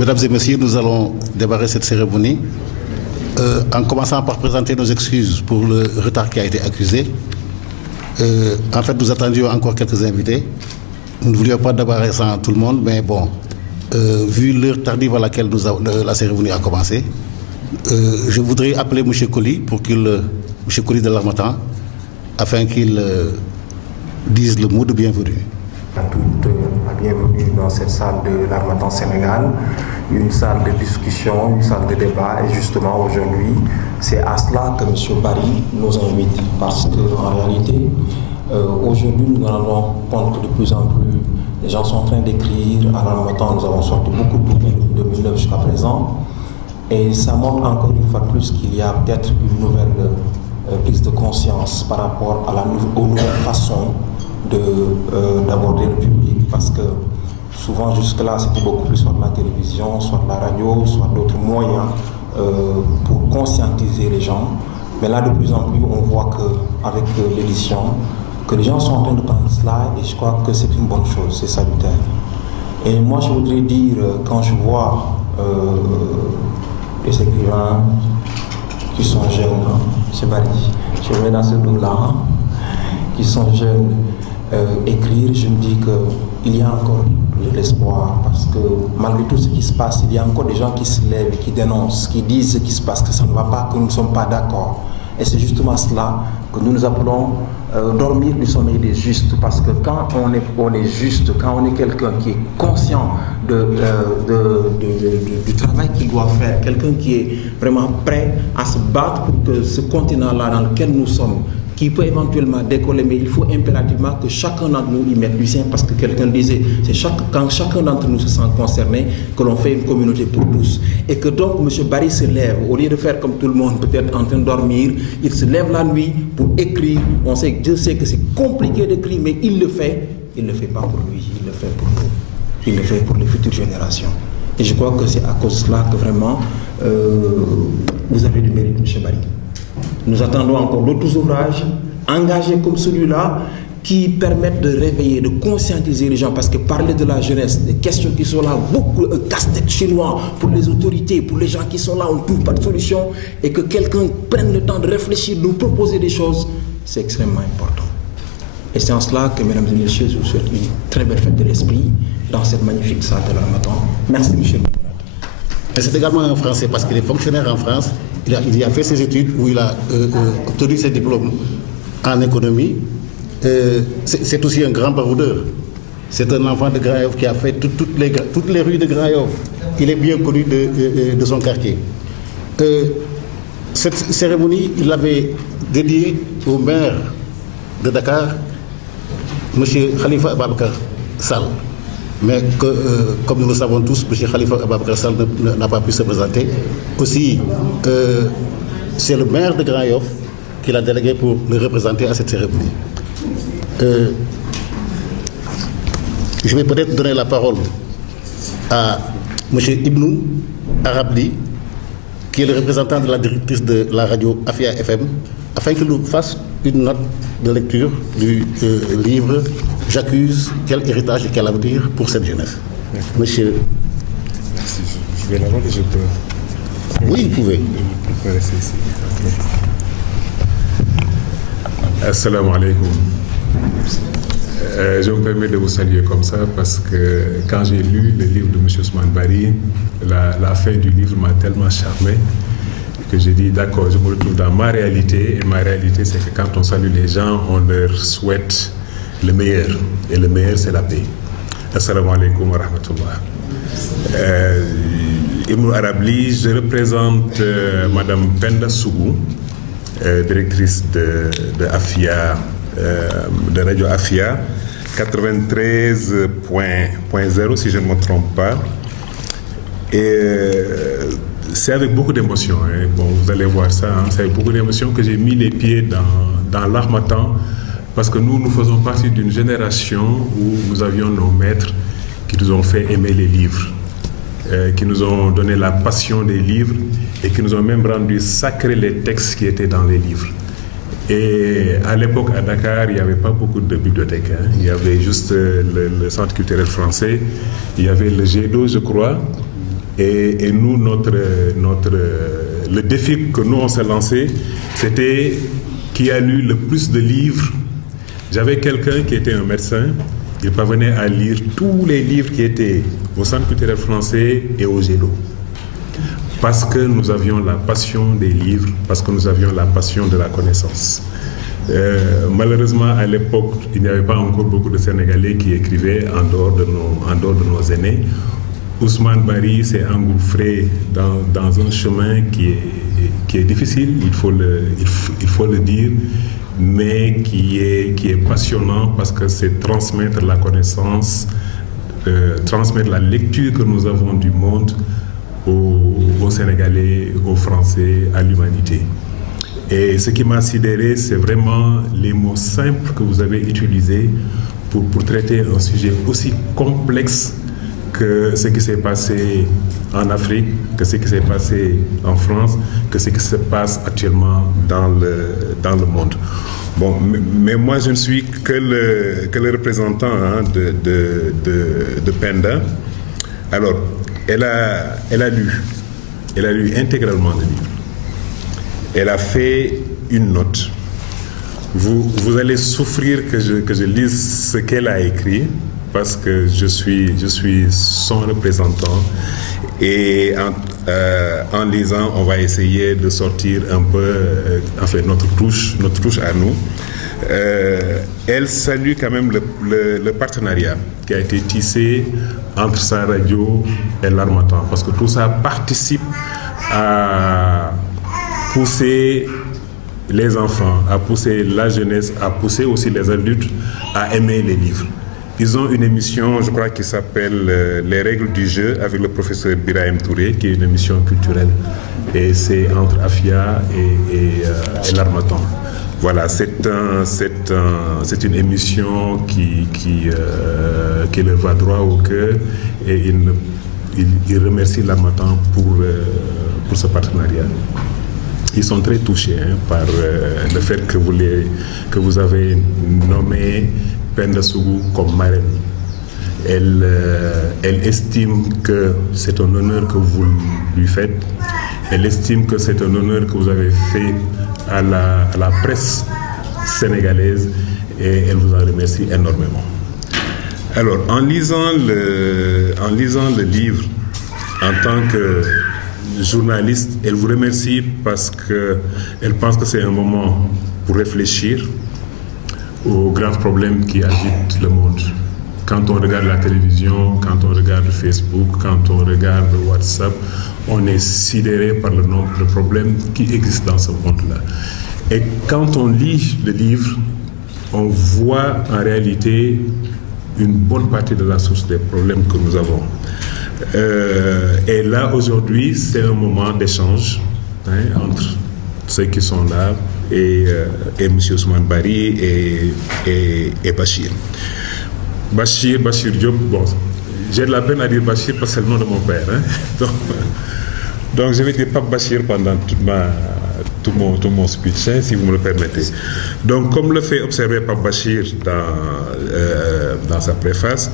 Mesdames et messieurs, nous allons démarrer cette cérémonie en commençant par présenter nos excuses pour le retard qui a été accusé. En fait, nous attendions encore quelques invités. Nous ne voulions pas démarrer sans tout le monde, mais bon, vu l'heure tardive à laquelle la cérémonie a commencé, je voudrais appeler M. Colli pour M. Colli de l'Harmattan, afin qu'il dise le mot de bienvenue. À toutes, bienvenue dans cette salle de l'Harmattan Sénégal, une salle de discussion, une salle de débat. Et justement, aujourd'hui, c'est à cela que M. Barry nous invite. Parce qu'en réalité, aujourd'hui, nous nous rendons compte que de plus en plus, les gens sont en train d'écrire. À l'Harmattan, nous avons sorti beaucoup de bouquins depuis 2009 jusqu'à présent. Et ça montre encore une fois de plus qu'il y a peut-être une nouvelle prise de conscience par rapport à aux nouvelles façons d'aborder le public, parce que souvent jusque-là c'était beaucoup plus soit de la télévision, soit de la radio, soit d'autres moyens pour conscientiser les gens. Mais là de plus en plus on voit qu'avec l'édition, que les gens sont en train de prendre cela, et je crois que c'est une bonne chose, c'est salutaire. Et moi je voudrais dire, quand je vois les écrivains qui sont jeunes, c'est Barry, je vais dans ce dos-là, qui sont jeunes, écrire, je me dis qu'il y a encore de l'espoir, parce que malgré tout ce qui se passe, il y a encore des gens qui se lèvent, qui dénoncent, qui disent ce qui se passe, que ça ne va pas, que nous ne sommes pas d'accord. Et c'est justement cela que nous nous appelons dormir du sommeil des justes, parce que quand on est juste, quand on est quelqu'un qui est conscient du travail qu'il doit faire, quelqu'un qui est vraiment prêt à se battre pour que ce continent-là dans lequel nous sommes, qui peut éventuellement décoller, mais il faut impérativement que chacun d'entre nous y mette du sien, parce que quelqu'un disait, c'est quand chacun d'entre nous se sent concerné que l'on fait une communauté pour tous. Et que donc M. Barry se lève, au lieu de faire comme tout le monde, peut-être en train de dormir, il se lève la nuit pour écrire. Dieu sait que c'est compliqué d'écrire, mais il le fait pas pour lui, il le fait pour nous. Il le fait pour les futures générations. Et je crois que c'est à cause de cela que vraiment, vous avez du mérite, M. Barry. Nous attendons encore d'autres ouvrages engagés comme celui-là qui permettent de réveiller, de conscientiser les gens, parce que parler de la jeunesse, des questions qui sont là, beaucoup de casse-tête chinois pour les autorités, pour les gens qui sont là, on ne trouve pas de solution, et que quelqu'un prenne le temps de réfléchir, de nous proposer des choses, c'est extrêmement important. Et c'est en cela que, mesdames et messieurs, je vous souhaite une très belle fête de l'esprit dans cette magnifique salle de l'Harmattan. Merci, monsieur le modérateur. C'est également un Français, parce qu'il est fonctionnaire en France. Il a fait ses études où il a obtenu ses diplômes en économie. C'est aussi un grand baroudeur. C'est un enfant de Grand-Yoff qui a fait toutes les rues de Grand-Yoff. Il est bien connu de son quartier. Cette cérémonie, il l'avait dédiée au maire de Dakar, M. Khalifa Ababacar Sall. Mais comme nous le savons tous, M. Khalifa Ababacar Sall n'a pas pu se présenter. Aussi, c'est le maire de Grand-Yoff qui l'a délégué pour le représenter à cette cérémonie. Je vais peut-être donner la parole à M. Ibnou Arabli, qui est le représentant de la directrice de la radio Afia FM, afin qu'il nous fasse une note de lecture du livre « J'accuse, quel héritage et quel avenir pour cette jeunesse ». Monsieur. Merci. Je vais l'avoir et je peux. Oui, vous pouvez. Je peux rester ici. Okay. Assalamu alaikum. Je me permets de vous saluer comme ça parce que quand j'ai lu le livre de M. Ousmane Barry, la fin du livre m'a tellement charmé que j'ai dit d'accord, je me retrouve dans ma réalité, et ma réalité c'est que quand on salue les gens, on leur souhaite le meilleur, et le meilleur c'est la paix. Assalamu alaikum wa rahmatullah. Ibnou Arabli, je représente Madame Penda Sougou, directrice de Afia, de Radio Afia 93.0 si je ne me trompe pas. Et c'est avec beaucoup d'émotion, hein. Bon, vous allez voir ça, hein. C'est avec beaucoup d'émotion que j'ai mis les pieds dans l'Harmattan, parce que nous faisons partie d'une génération où nous avions nos maîtres qui nous ont fait aimer les livres, qui nous ont donné la passion des livres et qui nous ont même rendu sacrés les textes qui étaient dans les livres. Et à l'époque, à Dakar, il n'y avait pas beaucoup de bibliothèques, hein. Il y avait juste le Centre culturel français, il y avait le G2, je crois, Et nous, le défi que nous on s'est lancé, c'était qui a lu le plus de livres. J'avais quelqu'un qui était un médecin, il parvenait à lire tous les livres qui étaient au Centre culturel français et au GELO. Parce que nous avions la passion des livres, parce que nous avions la passion de la connaissance. Malheureusement, à l'époque, il n'y avait pas encore beaucoup de Sénégalais qui écrivaient en dehors de nos aînés. Ousmane Bari s'est engouffré dans un chemin qui est difficile, il faut le dire, mais qui est passionnant parce que c'est transmettre la connaissance, transmettre la lecture que nous avons du monde aux Sénégalais, aux Français, à l'humanité. Et ce qui m'a sidéré, c'est vraiment les mots simples que vous avez utilisés pour traiter un sujet aussi complexe que ce qui s'est passé en Afrique, que ce qui s'est passé en France, que ce qui se passe actuellement dans le monde. Bon, mais moi je ne suis que le représentant de Penda. Alors, elle a lu intégralement le livre. Elle a fait une note. Vous allez souffrir que je lise ce qu'elle a écrit, parce que je suis son représentant, et en lisant, on va essayer de sortir un peu, notre touche à nous. Elle salue quand même le partenariat qui a été tissé entre sa radio et l'Harmattan, parce que tout ça participe à pousser les enfants, à pousser la jeunesse, à pousser aussi les adultes à aimer les livres. Ils ont une émission, je crois, qui s'appelle Les règles du jeu avec le professeur Birahim Touré, qui est une émission culturelle. Et c'est entre Afia et l'Harmattan. Voilà, c'est une émission qui leur va droit au cœur, et il remercie l'Harmattan pour ce partenariat. Ils sont très touchés par le fait que vous avez nommé Penda Sougou comme marraine. Elle estime que c'est un honneur que vous lui faites. Elle estime que c'est un honneur que vous avez fait à la presse sénégalaise, et elle vous en remercie énormément. Alors, en lisant le livre, en tant que journaliste, elle vous remercie parce qu'elle pense que c'est un moment pour réfléchir aux graves problèmes qui agitent le monde. Quand on regarde la télévision, quand on regarde Facebook, quand on regarde WhatsApp, on est sidéré par le nombre de problèmes qui existent dans ce monde-là. Et quand on lit le livre, on voit en réalité une bonne partie de la source des problèmes que nous avons. Et là, aujourd'hui, c'est un moment d'échange entre ceux qui sont là et M. Ousmane Bari et Bachir. Bachir Diop, bon, j'ai de la peine à dire Bachir parce que c'est le nom de mon père. Donc je vais dire Pape Bachir pendant tout mon speech, si vous me le permettez. Donc, comme le fait observer Pape Bachir dans sa préface,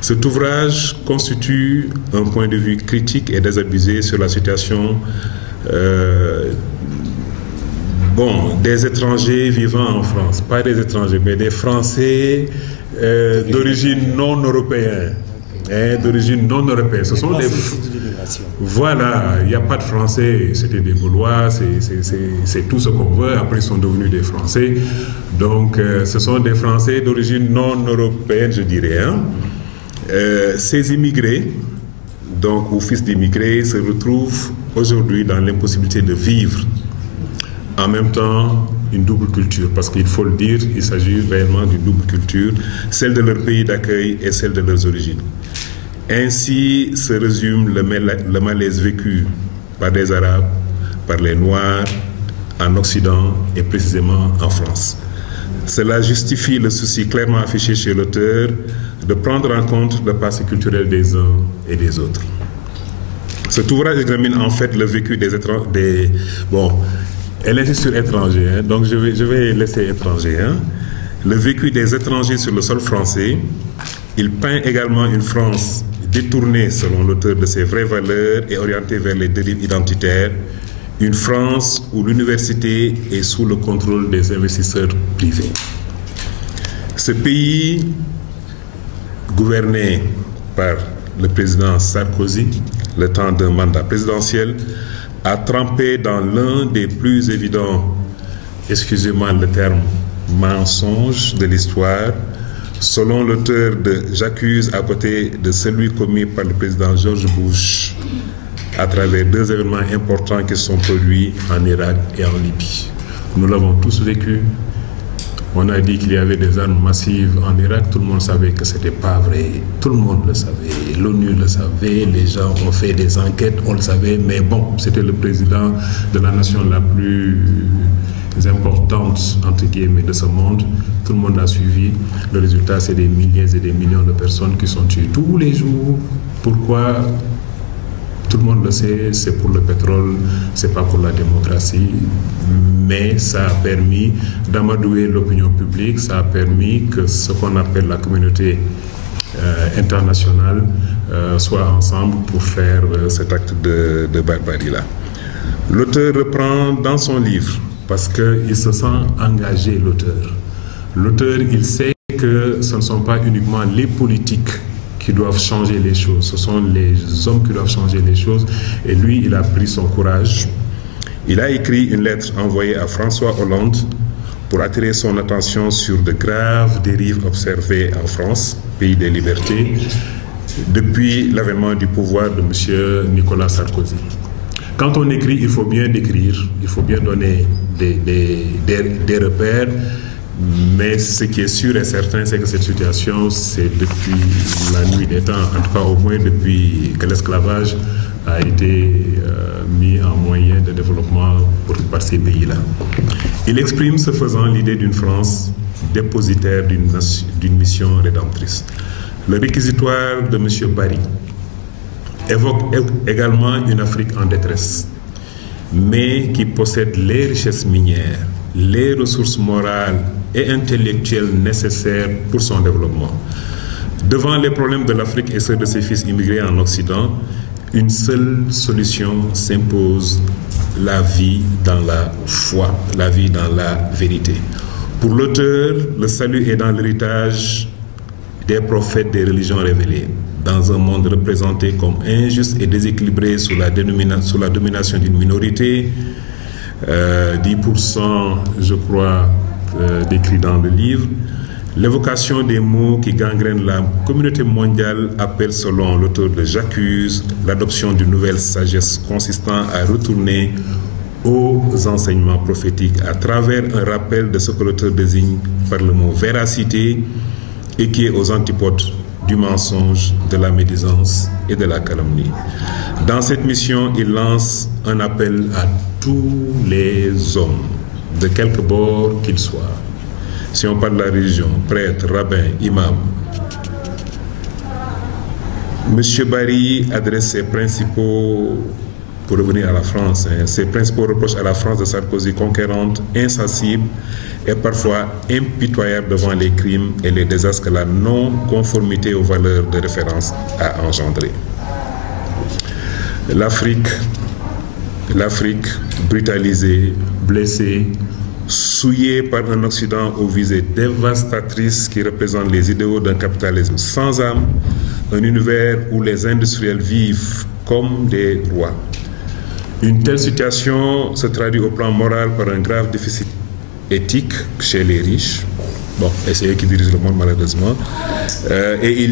cet ouvrage constitue un point de vue critique et désabusé sur la situation des étrangers vivant en France. Pas des étrangers, mais des Français d'origine non européenne. D'origine non européenne. Ce sont des... Voilà, il n'y a pas de Français, c'était des Gaulois, c'est tout ce qu'on veut. Après, ils sont devenus des Français. Donc, ce sont des Français d'origine non européenne, je dirais. Ces immigrés, donc, ou fils d'immigrés, se retrouvent aujourd'hui dans l'impossibilité de vivre en même temps une double culture, parce qu'il faut le dire, il s'agit réellement d'une double culture, celle de leur pays d'accueil et celle de leurs origines. Ainsi se résume le malaise vécu par des Arabes, par les Noirs, en Occident et précisément en France. Cela justifie le souci clairement affiché chez l'auteur de prendre en compte le passé culturel des uns et des autres. Cet ouvrage examine en fait le vécu des étrangers. Bon, elle insiste sur étrangers, donc je vais laisser étrangers. Le vécu des étrangers sur le sol français. Il peint également une France détournée selon l'auteur de ses vraies valeurs et orientée vers les dérives identitaires, une France où l'université est sous le contrôle des investisseurs privés. Ce pays, gouverné par le président Sarkozy, le temps d'un mandat présidentiel, a trempé dans l'un des plus évidents, excusez-moi le terme, mensonges de l'histoire, selon l'auteur de J'accuse, à côté de celui commis par le président George Bush, à travers deux événements importants qui se sont produits en Irak et en Libye. Nous l'avons tous vécu. On a dit qu'il y avait des armes massives en Irak, tout le monde savait que ce n'était pas vrai, tout le monde le savait, l'ONU le savait, les gens ont fait des enquêtes, on le savait, mais bon, c'était le président de la nation la plus importante, entre guillemets, de ce monde, tout le monde a suivi. Le résultat, c'est des milliers et des millions de personnes qui sont tuées tous les jours. Pourquoi? Tout le monde le sait, c'est pour le pétrole, c'est pas pour la démocratie, mais ça a permis d'amadouer l'opinion publique, ça a permis que ce qu'on appelle la communauté internationale soit ensemble pour faire cet acte de barbarie-là. L'auteur reprend dans son livre, parce qu'il se sent engagé, l'auteur. L'auteur, il sait que ce ne sont pas uniquement les politiques qui doivent changer les choses, ce sont les hommes qui doivent changer les choses, et lui, il a pris son courage. Il a écrit une lettre envoyée à François Hollande pour attirer son attention sur de graves dérives observées en France, pays des libertés, depuis l'avènement du pouvoir de M. Nicolas Sarkozy. Quand on écrit, il faut bien décrire, il faut bien donner des repères, mais ce qui est sûr et certain, c'est que cette situation, c'est depuis la nuit des temps, en tout cas au moins depuis que l'esclavage a été mis en moyen de développement par ces pays-là. Il exprime, ce faisant, l'idée d'une France dépositaire d'une mission rédemptrice. Le réquisitoire de M. Barry évoque également une Afrique en détresse, mais qui possède les richesses minières, les ressources morales et intellectuelles nécessaires pour son développement. Devant les problèmes de l'Afrique et ceux de ses fils immigrés en Occident, une seule solution s'impose: la vie dans la foi, la vie dans la vérité. Pour l'auteur, le salut est dans l'héritage des prophètes des religions révélées. Dans un monde représenté comme injuste et déséquilibré sous la domination d'une minorité, 10%, je crois, décrit dans le livre, l'évocation des mots qui gangrènent la communauté mondiale appelle, selon l'auteur de J'accuse, l'adoption d'une nouvelle sagesse consistant à retourner aux enseignements prophétiques à travers un rappel de ce que l'auteur désigne par le mot véracité et qui est aux antipodes du mensonge, de la médisance et de la calomnie. Dans cette mission, il lance un appel à tous les hommes, de quelque bord qu'ils soient. Si on parle de la religion, prêtre, rabbin, imam. M. Barry adresse ses principaux, pour revenir à la France, ses principaux reproches à la France de Sarkozy conquérante, insensible et parfois impitoyable devant les crimes et les désastres que la non-conformité aux valeurs de référence a engendré. L'Afrique brutalisée, blessée, souillée par un Occident aux visées dévastatrices qui représentent les idéaux d'un capitalisme sans âme, un univers où les industriels vivent comme des rois. Une telle situation se traduit au plan moral par un grave déficit éthique chez les riches. Bon, et c'est eux qui dirigent le monde malheureusement. Et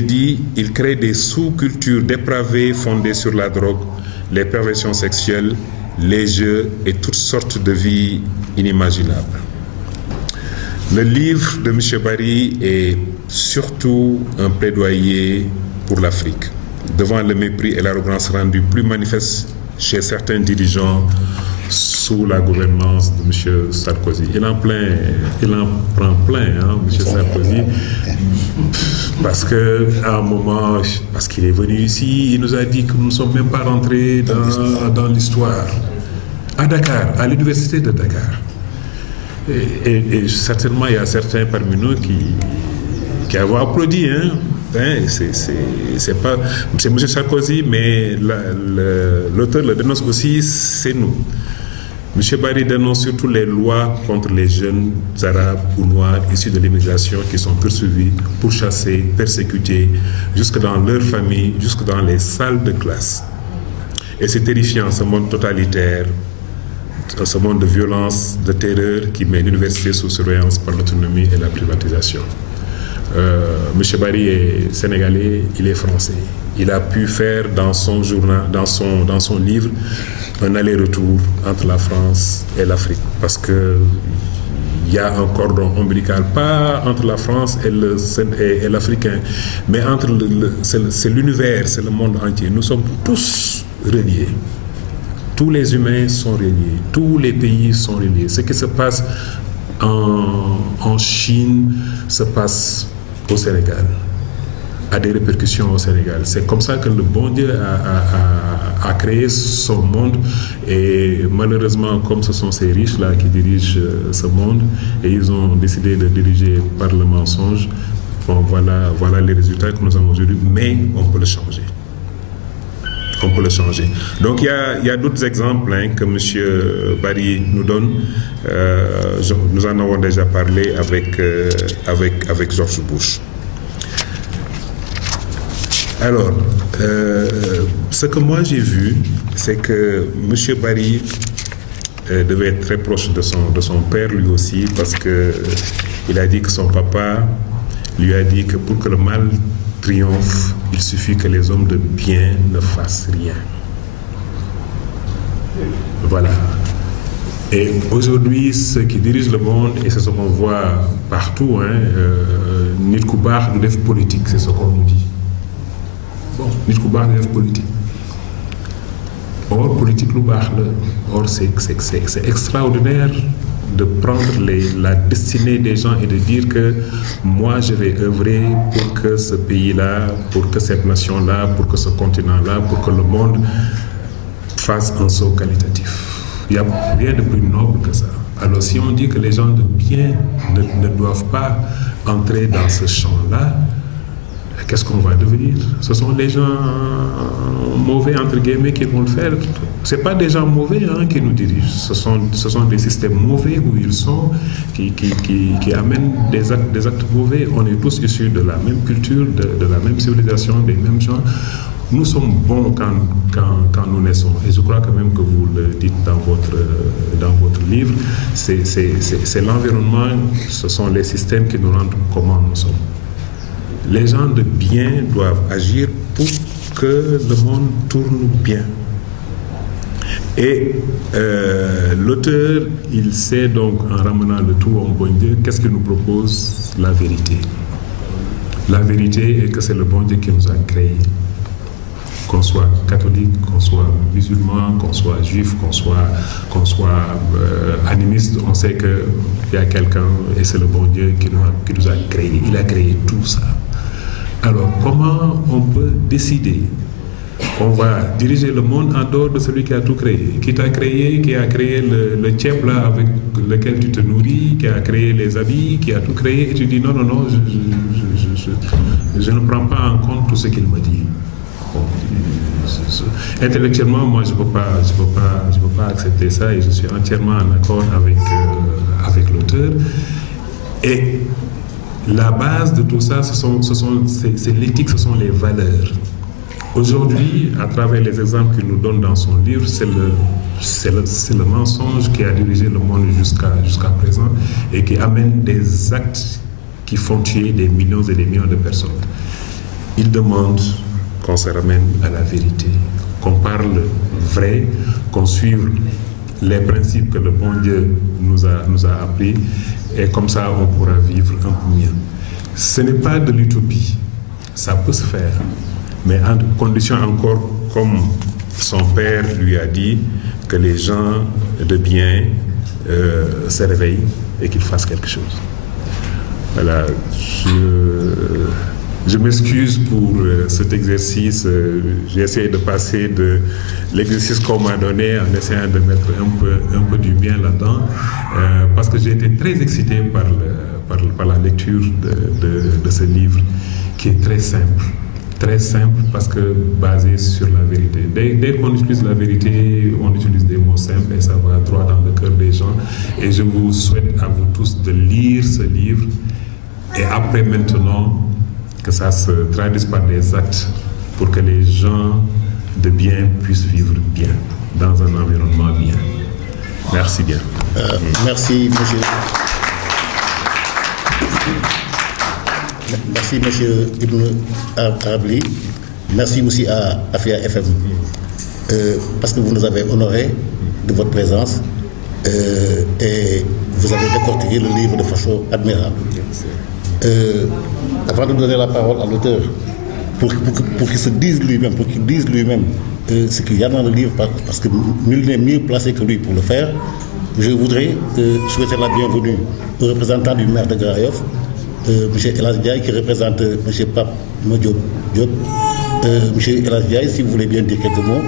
il crée des sous-cultures dépravées fondées sur la drogue, les perversions sexuelles, les jeux et toutes sortes de vies inimaginables. Le livre de M. Barry est surtout un plaidoyer pour l'Afrique, devant le mépris et l'arrogance rendus plus manifestes chez certains dirigeants sous la gouvernance de M. Sarkozy. Il en prend plein, hein, M. Sarkozy, parce qu'à un moment, parce qu'il est venu ici, il nous a dit que nous ne sommes même pas rentrés dans l'histoire. À Dakar, à l'université de Dakar. Et certainement, il y a certains parmi nous qui avaient applaudi, hein, Hein, c'est M. Sarkozy, mais l'auteur le dénonce aussi, c'est nous. M. Barry dénonce surtout les lois contre les jeunes arabes ou noirs issus de l'immigration qui sont poursuivis, pourchassés, persécutés, jusque dans leur famille, jusque dans les salles de classe. Et c'est terrifiant, ce monde totalitaire, ce monde de violence, de terreur qui met l'université sous surveillance par l'autonomie et la privatisation. M. Barry est sénégalais, il est français. Il a pu faire dans son journal, dans son livre, un aller-retour entre la France et l'Afrique, parce que il y a un cordon ombilical, pas entre la France et l'Africain, mais entre c'est l'univers, c'est le monde entier. Nous sommes tous reliés. Tous les humains sont reliés, tous les pays sont reliés. Ce qui se passe en Chine se passe au Sénégal, a des répercussions au Sénégal. C'est comme ça que le bon Dieu a créé son monde, et malheureusement, comme ce sont ces riches-là qui dirigent ce monde, et ils ont décidé de diriger par le mensonge, bon, voilà les résultats que nous avons aujourd'hui, mais on peut le changer. On peut le changer. Donc il y a d'autres exemples que M. Barry nous donne. Nous en avons déjà parlé avec George Bush. Alors, ce que moi j'ai vu, c'est que M. Barry devait être très proche de son père lui aussi, parce qu'il a dit que son papa lui a dit que pour que le mal triomphe, il suffit que les hommes de bien ne fassent rien. Voilà. Et aujourd'hui, ceux qui dirigent le monde, et c'est ce qu'on voit partout, nit ku baax du def politique, c'est ce qu'on nous dit. Bon, nit ku baax du def politique. Or, politique lu baax la. Or, c'est extraordinaire de prendre la destinée des gens et de dire que moi je vais œuvrer pour que ce pays-là, pour que cette nation-là, pour que ce continent-là, pour que le monde fasse un saut qualitatif. Il n'y a rien de plus noble que ça. Alors si on dit que les gens de bien ne doivent pas entrer dans ce champ-là, qu'est-ce qu'on va devenir? Ce sont les gens mauvais, entre guillemets, qui vont le faire. Ce n'est pas des gens mauvais qui nous dirigent. Ce sont des systèmes mauvais où ils sont, qui amènent des actes mauvais. On est tous issus de la même culture, de la même civilisation, des mêmes gens. Nous sommes bons quand nous naissons. Et je crois quand même que vous le dites dans votre livre. C'est l'environnement, ce sont les systèmes qui nous rendent comment nous sommes. Les gens de bien doivent agir pour que le monde tourne bien. Et l'auteur, il sait donc, en ramenant le tout au bon Dieu, qu'est-ce qu'il nous propose? La vérité. La vérité est que c'est le bon Dieu qui nous a créés. Qu'on soit catholique, qu'on soit musulman, qu'on soit juif, qu'on soit animiste, on sait qu'il y a quelqu'un, et c'est le bon Dieu qui nous a créés. Il a créé tout ça. Alors, comment on peut décider qu'on va diriger le monde en dehors de celui qui a tout créé, qui t'a créé, qui a créé le tchèp là avec lequel tu te nourris, qui a créé les habits, qui a tout créé, et tu dis non, je ne prends pas en compte tout ce qu'il me dit. Bon, intellectuellement, moi, je ne peux pas accepter ça, et je suis entièrement en accord avec l'auteur. Et la base de tout ça, c'est l'éthique, ce sont les valeurs. Aujourd'hui, à travers les exemples qu'il nous donne dans son livre, c'est le mensonge qui a dirigé le monde jusqu'à présent et qui amène des actes qui font tuer des millions et des millions de personnes. Il demande qu'on se ramène à la vérité, qu'on parle vrai, qu'on suive les principes que le bon Dieu nous a appris, et comme ça on pourra vivre un peu mieux. Ce n'est pas de l'utopie, ça peut se faire, mais en condition encore, comme son père lui a dit, que les gens de bien se réveillent et qu'ils fassent quelque chose. Voilà, je m'excuse pour cet exercice. J'ai essayé de passer de l'exercice qu'on m'a donné en essayant de mettre un peu du bien là-dedans, parce que j'ai été très excité par la lecture de ce livre qui est très simple parce que basé sur la vérité. Dès qu'on utilise la vérité, on utilise des mots simples et ça va droit dans le cœur des gens. Et je vous souhaite à vous tous de lire ce livre et après maintenant que ça se traduise par des actes pour que les gens de bien puissent vivre bien, dans un environnement bien. Merci bien. Merci, monsieur. Merci, monsieur Ibn Arabli. Merci aussi à Afia FM. Parce que vous nous avez honorés de votre présence et vous avez décortiqué le livre de façon admirable. Avant de donner la parole à l'auteur, pour qu'il se dise lui-même, ce qu'il y a dans le livre, parce que nul n'est mieux placé que lui pour le faire, je voudrais souhaiter la bienvenue au représentant du maire de Grand Yoff, M. Elas Diaye, qui représente M. Pape Modiop Diop. M. Elas Diaye, si vous voulez bien dire quelques mots.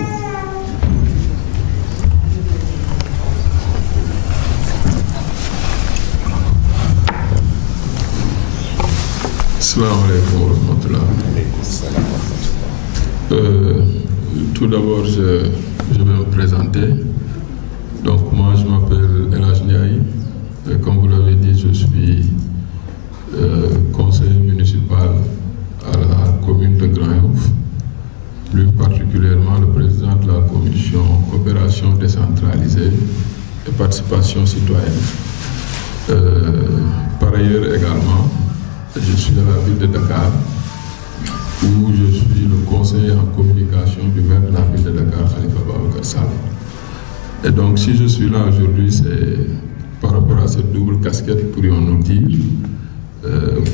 Salam alaikum wa rahmatullah. Tout d'abord, je vais me présenter. Donc, moi, je m'appelle Elas Diaye. Comme vous l'avez dit, je suis conseiller municipal à la commune de Grand Yoff, plus particulièrement le président de la commission coopération décentralisée et participation citoyenne. Par ailleurs également, je suis à la ville de Dakar, où je suis le conseiller en communication du maire de la ville de Dakar, Khalifa Babacar Sall. Et donc, si je suis là aujourd'hui, c'est par rapport à cette double casquette, pourrions-nous dire,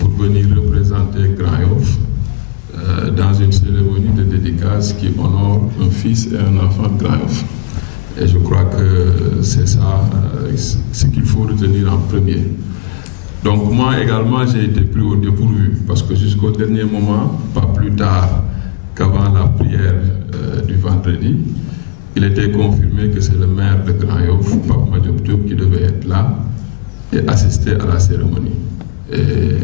pour venir représenter Grand Yoff dans une cérémonie de dédicace qui honore un fils et un enfant de Grand Yoff. Et je crois que c'est ça ce qu'il faut retenir en premier. Donc moi également, j'ai été pris au dépourvu parce que jusqu'au dernier moment, pas plus tard qu'avant la prière du vendredi, il était confirmé que c'est le maire de Grand Yoff, Pape Modiop Diop, qui devait être là et assister à la cérémonie. Et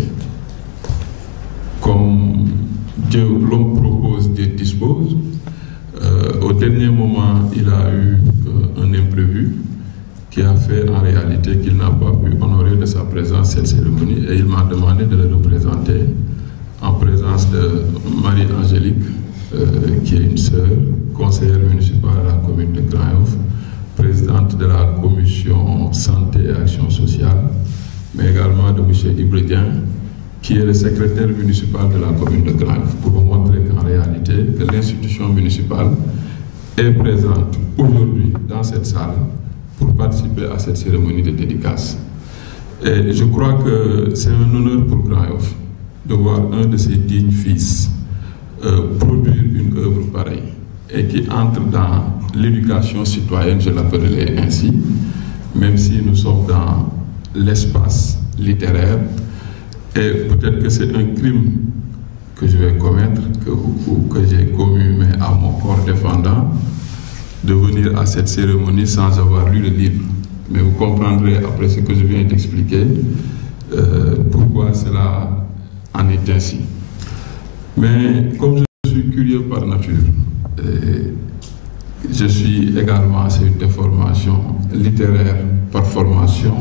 comme Dieu, l'homme propose, Dieu dispose, au dernier moment, il a eu un imprévu qui a fait en réalité qu'il n'a pas pu honorer de sa présence cette cérémonie et il m'a demandé de le représenter en présence de Marie-Angélique, qui est une sœur, conseillère municipale à la commune de Grand Yoff, présidente de la commission santé et action sociale, mais également de M. Ibredien, qui est le secrétaire municipal de la commune de Grand Yoff, pour vous montrer qu'en réalité, que l'institution municipale est présente aujourd'hui dans cette salle pour participer à cette cérémonie de dédicace. Et je crois que c'est un honneur pour Grand Yoff de voir un de ses dignes fils produire une œuvre pareille et qui entre dans l'éducation citoyenne, je l'appellerai ainsi, même si nous sommes dans l'espace littéraire. Et peut-être que c'est un crime que je vais commettre, que j'ai commis, mais à mon corps défendant, de venir à cette cérémonie sans avoir lu le livre. Mais vous comprendrez après ce que je viens d'expliquer pourquoi cela en est ainsi. Mais comme je suis curieux par nature, je suis également, c'est une déformation littéraire par formation,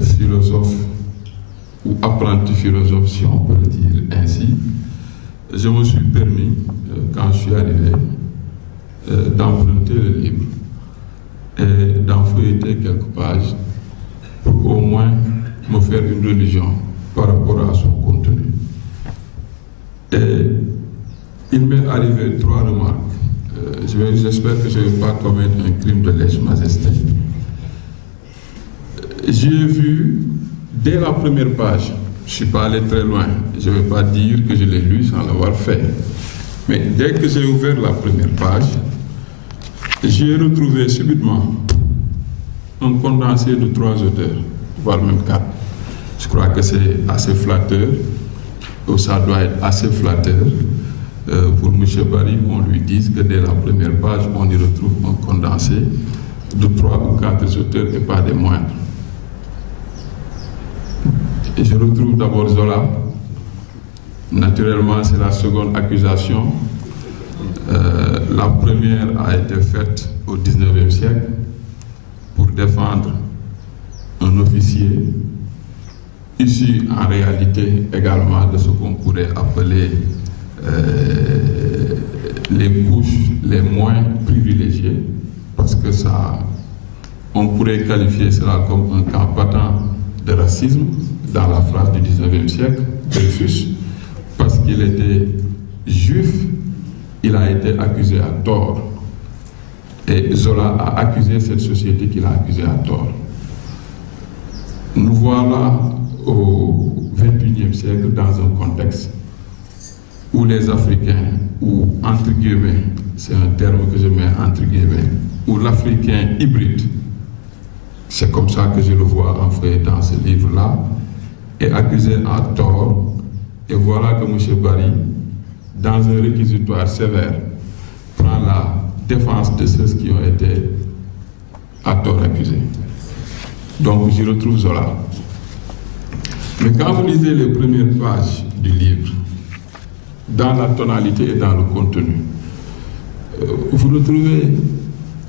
philosophe ou apprenti philosophe, si on peut le dire ainsi. Je me suis permis, quand je suis arrivé, d'emprunter le livre et d'en feuilleter quelques pages pour au moins me faire une religion par rapport à son contenu. Et il m'est arrivé 3 remarques. J'espère que je ne vais pas commettre un crime de lèse-majesté. J'ai vu, dès la première page, je ne suis pas allé très loin, je ne vais pas dire que je l'ai lu sans l'avoir fait, mais dès que j'ai ouvert la première page, j'ai retrouvé subitement un condensé de 3 auteurs, voire même 4. Je crois que c'est assez flatteur, ou ça doit être assez flatteur pour M. Barry qu'on lui dise que dès la première page, on y retrouve un condensé de 3 ou 4 auteurs et pas des moindres. Et je retrouve d'abord Zola, Naturellement, c'est la seconde accusation. La première a été faite au XIXe siècle pour défendre un officier issu en réalité également de ce qu'on pourrait appeler les couches les moins privilégiées, parce que ça, on pourrait qualifier cela comme un cas patent de racisme dans la France du XIXe siècle. Dreyfus, parce qu'il était juif, il a été accusé à tort. Et Zola a accusé cette société qu'il a accusée à tort. Nous voilà au XXIe siècle dans un contexte où les Africains, ou entre guillemets, c'est un terme que je mets entre guillemets, où l'Africain hybride, c'est comme ça que je le vois en fait dans ce livre-là, est accusé à tort. Et voilà que M. Barry, dans un réquisitoire sévère, prend la défense de ceux qui ont été à tort accusés. Donc j'y retrouve Zola. Mais quand vous lisez les premières pages du livre, dans la tonalité et dans le contenu, vous retrouvez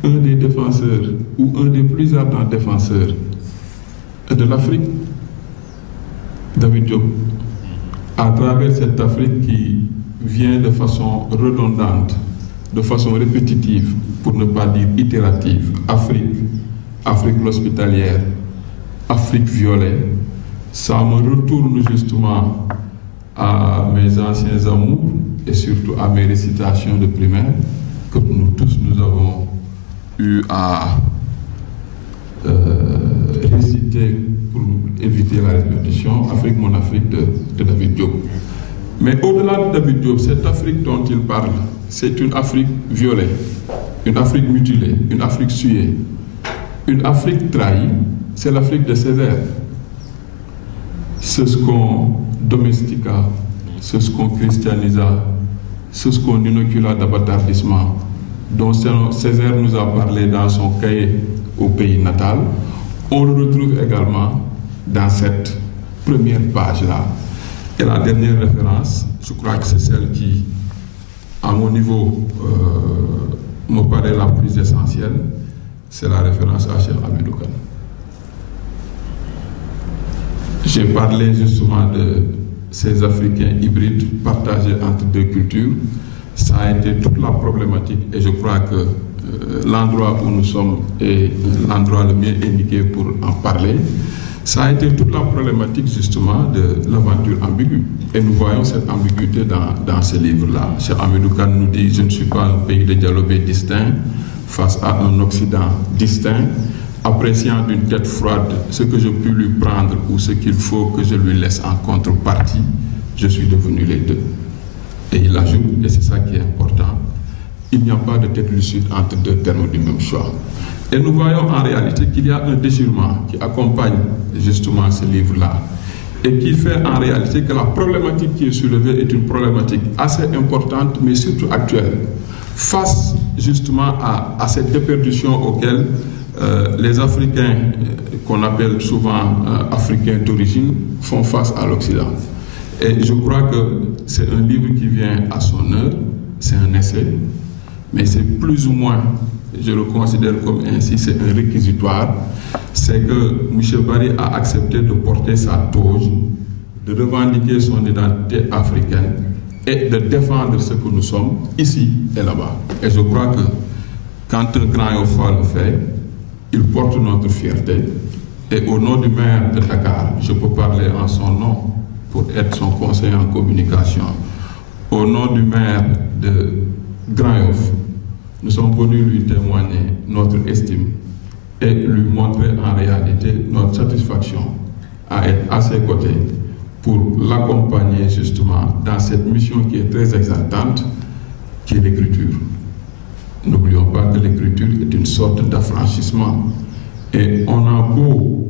un des défenseurs ou un des plus ardents défenseurs de l'Afrique, David Diop, à travers cette Afrique qui vient de façon redondante, de façon répétitive, pour ne pas dire itérative. Afrique l'hospitalière, Afrique violée. Ça me retourne justement à mes anciens amours et surtout à mes récitations de primaire que nous tous nous avons eu à réciter pour éviter la répétition. Afrique, mon Afrique de David Diop. Mais au-delà de David Diop, cette Afrique dont il parle, c'est une Afrique violée, une Afrique mutilée, une Afrique suée, une Afrique trahie. C'est l'Afrique de Césaire. C'est ce qu'on domestica, c'est ce qu'on christianisa, c'est ce qu'on inocula d'abattardissement, dont Césaire nous a parlé dans son cahier au pays natal. On le retrouve également dans cette première page-là. Et la dernière référence, je crois que c'est celle qui, à mon niveau, me paraît la plus essentielle, c'est la référence à Cheikh Hamidou Kane. J'ai parlé justement de ces Africains hybrides partagés entre deux cultures. Ça a été toute la problématique et je crois que l'endroit où nous sommes est l'endroit le mieux indiqué pour en parler. Ça a été toute la problématique justement de l'aventure ambiguë. Et nous voyons cette ambiguïté dans ce livre-là. Cheikh Hamidou Kane nous dit « Je ne suis pas un pays de dialobés distincts face à un Occident distinct, appréciant d'une tête froide ce que je puis lui prendre ou ce qu'il faut que je lui laisse en contrepartie, je suis devenu les deux. » Et il ajoute, et c'est ça qui est important, il n'y a pas de tête lucide entre deux termes du même choix. Et nous voyons en réalité qu'il y a un déchirement qui accompagne justement ce livre-là et qui fait en réalité que la problématique qui est soulevée est une problématique assez importante mais surtout actuelle face justement à cette déperdition auquel les Africains qu'on appelle souvent Africains d'origine font face à l'Occident. Et je crois que c'est un livre qui vient à son heure, c'est un essai, mais c'est plus ou moins, je le considère comme ainsi, c'est un réquisitoire. C'est que M. Barry a accepté de porter sa toge, de revendiquer son identité africaine et de défendre ce que nous sommes ici et là-bas. Et je crois que quand un grand Yofa le fait, il porte notre fierté. Et au nom du maire de Dakar, je peux parler en son nom pour être son conseiller en communication. Au nom du maire de Grand Yoff, nous sommes venus lui témoigner notre estime et lui montrer en réalité notre satisfaction à être à ses côtés pour l'accompagner justement dans cette mission qui est très exaltante, qui est l'écriture. N'oublions pas que l'écriture est une sorte d'affranchissement. Et on a beau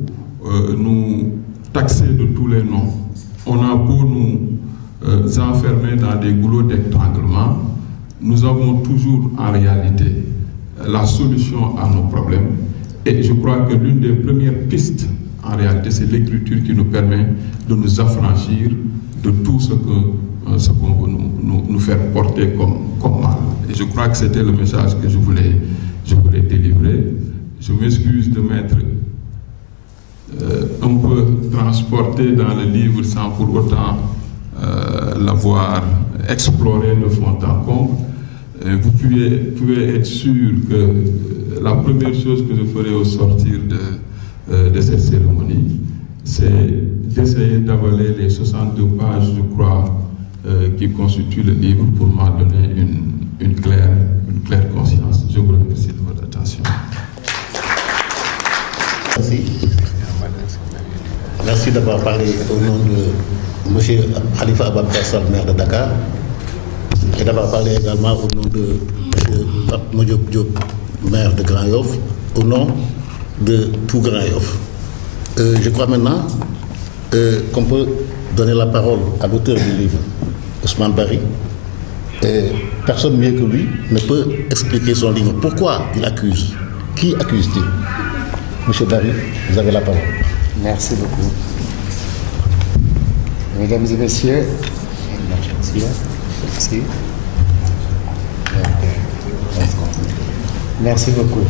nous taxer de tous les noms, on a beau nous enfermer dans des goulots d'étranglement, nous avons toujours en réalité la solution à nos problèmes. Et je crois que l'une des premières pistes, en réalité, c'est l'écriture qui nous permet de nous affranchir de tout ce que ce qu'on veut nous faire porter comme mal. Et je crois que c'était le message que je voulais délivrer. Je m'excuse de m'être un peu transporté dans le livre sans pour autant l'avoir exploré de fond en comble. Vous pouvez être sûr que la première chose que je ferai au sortir de cette cérémonie, c'est d'essayer d'avaler les 62 pages, je crois, qui constituent le livre pour m'en donner une claire conscience. Je vous remercie de votre attention. Merci. Merci d'avoir parlé au nom de M. Khalifa Ababacar Sall, maire de Dakar, et d'avoir parlé également au nom de M. Pape Modiop Diop, maire de Grand Yoff, au nom de tout Grand Yoff. Je crois maintenant qu'on peut donner la parole à l'auteur du livre, Ousmane Bari. Personne mieux que lui ne peut expliquer son livre. Pourquoi il accuse? Qui accuse-t-il? Monsieur Bari, vous avez la parole. Merci beaucoup. Mesdames et messieurs, merci beaucoup.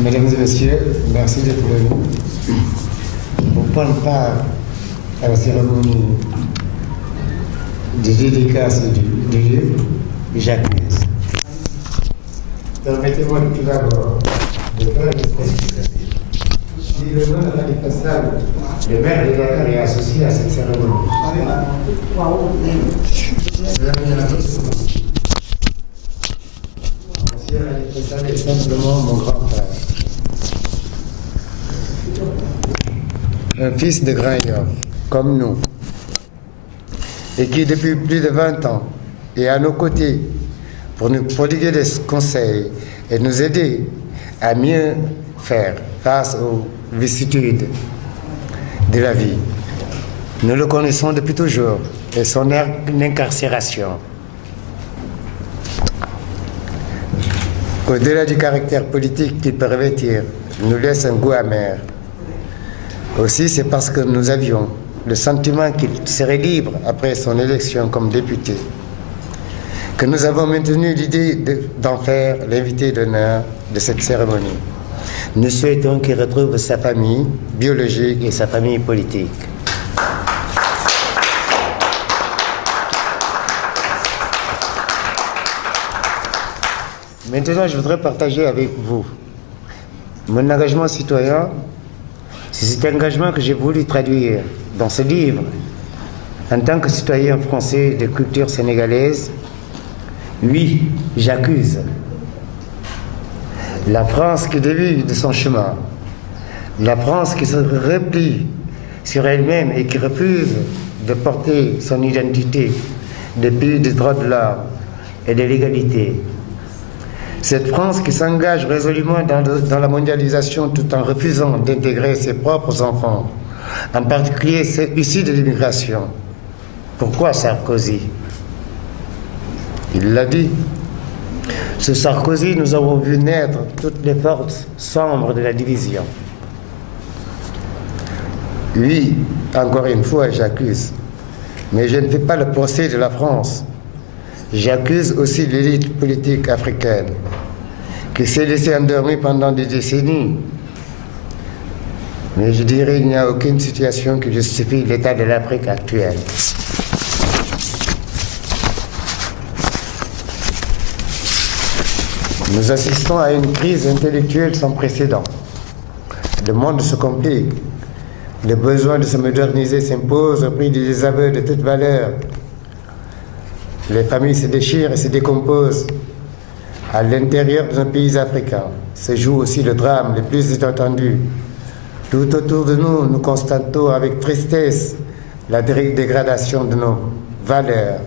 Mesdames et messieurs, merci d'être venus pour prendre part à la cérémonie de dédicace du livre J'accuse. Permettez-moi tout d'abord de faire une précision. Si le nom de Khalifa Sall, le maire de Dakar, est associé à cette cérémonie. Monsieur Khalifa Sall est simplement mon grand frère. Un fils de Grand Yoff, comme nous, et qui depuis plus de 20 ans est à nos côtés pour nous prodiguer des conseils et nous aider à mieux faire face aux vicissitudes de la vie. Nous le connaissons depuis toujours et son incarcération. Au-delà du caractère politique qu'il peut revêtir, nous laisse un goût amer. Aussi, c'est parce que nous avions le sentiment qu'il serait libre après son élection comme député que nous avons maintenu l'idée d'en faire l'invité d'honneur de cette cérémonie. Nous souhaitons qu'il retrouve sa famille biologique et sa famille politique. Maintenant, je voudrais partager avec vous mon engagement citoyen. C'est cet engagement que j'ai voulu traduire dans ce livre. En tant que citoyen français de culture sénégalaise, oui, j'accuse la France qui dévie de son chemin, la France qui se replie sur elle-même et qui refuse de porter son identité de pays des droits de l'homme et de l'égalité. Cette France qui s'engage résolument dans la mondialisation tout en refusant d'intégrer ses propres enfants, en particulier ceux issus de l'immigration. Pourquoi Sarkozy? Il l'a dit. Sous Sarkozy, nous avons vu naître toutes les forces sombres de la division. Oui, encore une fois, j'accuse. Mais je ne fais pas le procès de la France. J'accuse aussi l'élite politique africaine qui s'est laissée endormir pendant des décennies. Mais je dirais qu'il n'y a aucune situation qui justifie l'état de l'Afrique actuelle. Nous assistons à une crise intellectuelle sans précédent. Le monde se complique. Le besoin de se moderniser s'impose au prix du désaveu de toute valeur. Les familles se déchirent et se décomposent. À l'intérieur de nos pays africains se joue aussi le drame le plus inattendu. Tout autour de nous, nous constatons avec tristesse la dégradation de nos valeurs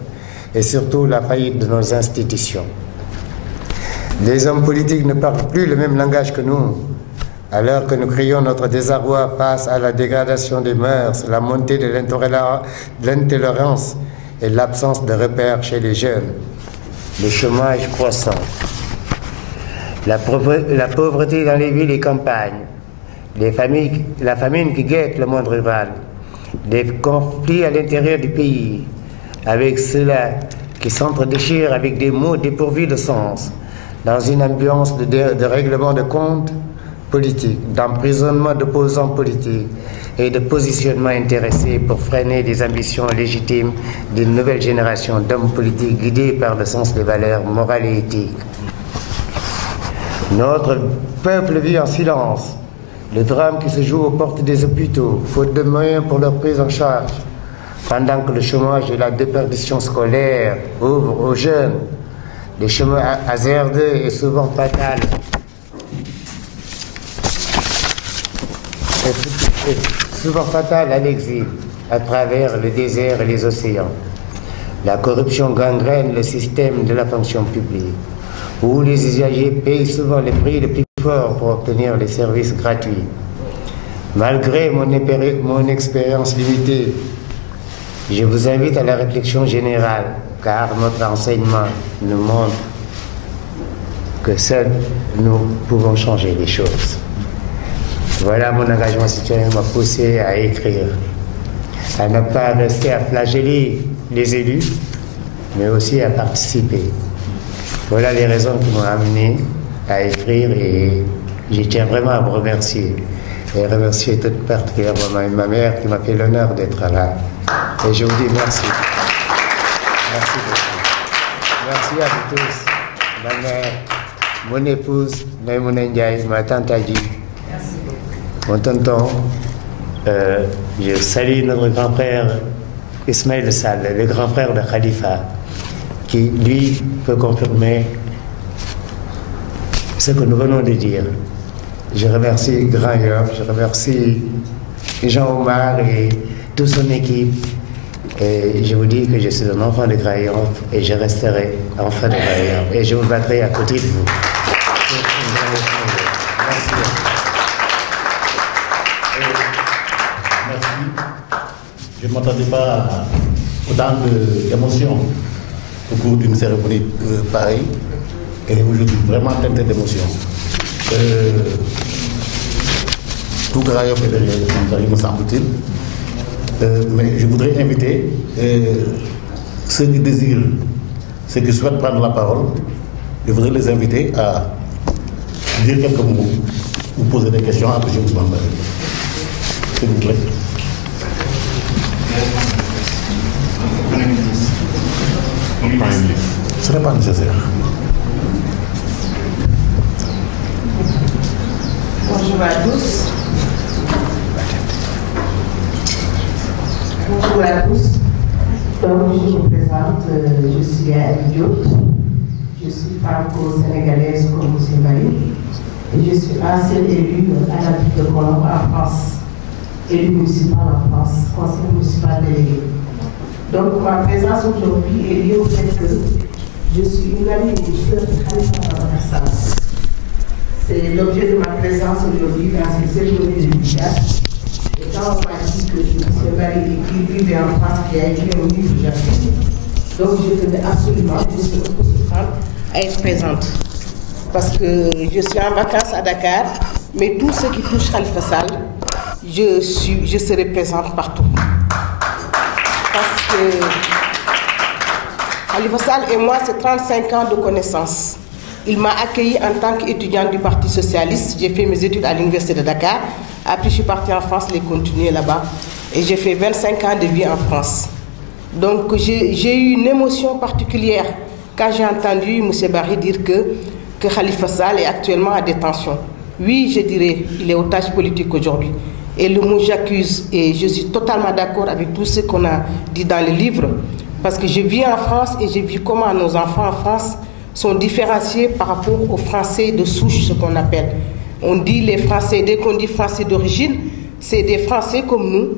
et surtout la faillite de nos institutions. Les hommes politiques ne parlent plus le même langage que nous, alors que nous crions notre désarroi face à la dégradation des mœurs, la montée de l'intolérance et l'absence de repères chez les jeunes, le chômage croissant, la pauvreté dans les villes et campagnes, la famine qui guette le monde rural, des conflits à l'intérieur du pays, avec ceux-là qui s'entre-déchirent avec des mots dépourvus de sens, dans une ambiance de règlement de comptes politiques, d'emprisonnement d'opposants politiques et de positionnement intéressés pour freiner des ambitions légitimes d'une nouvelle génération d'hommes politiques guidés par le sens des valeurs morales et éthiques. Notre peuple vit en silence le drame qui se joue aux portes des hôpitaux, faute de moyens pour leur prise en charge, pendant que le chômage et la déperdition scolaire ouvrent aux jeunes des chemins hasardeux et souvent fatals. Souvent fatal à l'exil, à travers le désert et les océans. La corruption gangrène le système de la fonction publique, où les usagers payent souvent les prix les plus forts pour obtenir les services gratuits. Malgré mon expérience limitée, je vous invite à la réflexion générale, car notre enseignement nous montre que seuls nous pouvons changer les choses. Voilà, mon engagement citoyen m'a poussé à écrire, à ne pas rester à flageller les élus, mais aussi à participer. Voilà les raisons qui m'ont amené à écrire, et je tiens vraiment à vous remercier. Et remercier tout particulièrement ma mère qui m'a fait l'honneur d'être là. Et je vous dis merci. Merci beaucoup. Merci à vous tous. Ma mère, mon épouse, Maïmouna Ndiaye, ma tante Adji, mon tonton. Je salue notre grand frère Ismaël Sall, le grand frère de Khalifa, qui, lui, peut confirmer ce que nous venons de dire. Je remercie Grand Yoff, je remercie Jean-Omar et toute son équipe. Et je vous dis que je suis un enfant de Grand Yoff et je resterai enfant de Grand Yoff. Et je me battrai à côté de vous. Merci. Je ne m'attendais pas à autant d'émotions au cours d'une cérémonie pareille. Et aujourd'hui, vraiment teintée d'émotions. Tout Grand Yoff est derrière, me semble-t-il. Mais je voudrais inviter ceux qui désirent, ceux qui souhaitent prendre la parole, je voudrais les inviter à dire quelques mots ou poser des questions à M. Ousmane Bari. S'il vous plaît. Ce n'est pas nécessaire. Bonjour à tous. Bonjour à tous. Donc, je me présente, je suis Anne Diop. Je suis franco-sénégalaise comme M. Bari. Et je suis ancienne élue à la ville de Colombe en France. Élue municipale en France, conseil municipal délégué. Donc, ma présence aujourd'hui est liée au fait que je suis une amie et une sœur de Khalifa Ababacar Sall. C'est l'objet de ma présence aujourd'hui dans cette cérémonie de dédicace. Et quand on m'a dit que M. Bari qui vivait en France, qui a écrit un livre, j'ai donc je tenais absolument, je suis souffrante, à être présente. Parce que je suis en vacances à Dakar, mais tout ce qui touche Khalifa Sall, je serai présente partout. Parce que Khalifa Sall et moi, c'est 35 ans de connaissance. Il m'a accueilli en tant qu'étudiante du Parti Socialiste. J'ai fait mes études à l'Université de Dakar. Après, je suis partie en France, les continuer là-bas. Et j'ai fait 25 ans de vie en France. Donc, j'ai eu une émotion particulière quand j'ai entendu M. Bari dire que Khalifa Sall est actuellement en détention. Oui, je dirais, il est otage politique aujourd'hui. Et le mot j'accuse, et je suis totalement d'accord avec tout ce qu'on a dit dans le livre, parce que je vis en France et j'ai vu comment nos enfants en France sont différenciés par rapport aux Français de souche, ce qu'on appelle. On dit les Français, dès qu'on dit Français d'origine, c'est des Français comme nous,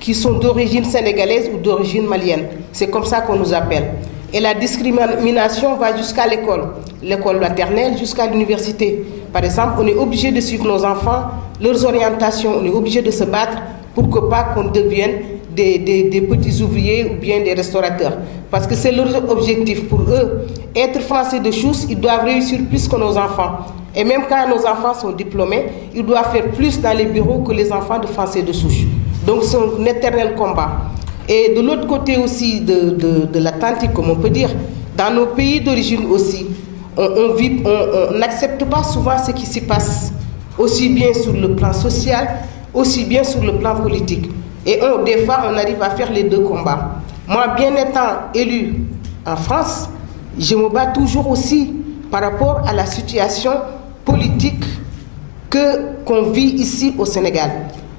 qui sont d'origine sénégalaise ou d'origine malienne. C'est comme ça qu'on nous appelle. Et la discrimination va jusqu'à l'école maternelle jusqu'à l'université. Par exemple, on est obligé de suivre nos enfants, leurs orientations, on est obligé de se battre pour que pas qu'on devienne des petits ouvriers ou bien des restaurateurs. Parce que c'est leur objectif pour eux. Être français de chousse, ils doivent réussir plus que nos enfants. Et même quand nos enfants sont diplômés, ils doivent faire plus dans les bureaux que les enfants de français de souche. Donc c'est un éternel combat. Et de l'autre côté aussi de l'Atlantique, comme on peut dire, dans nos pays d'origine aussi, on n'accepte pas souvent ce qui s'y passe, aussi bien sur le plan social, aussi bien sur le plan politique. Et des fois, on arrive à faire les deux combats. Moi, bien étant élu en France, je me bats toujours aussi par rapport à la situation politique qu'on vit ici au Sénégal.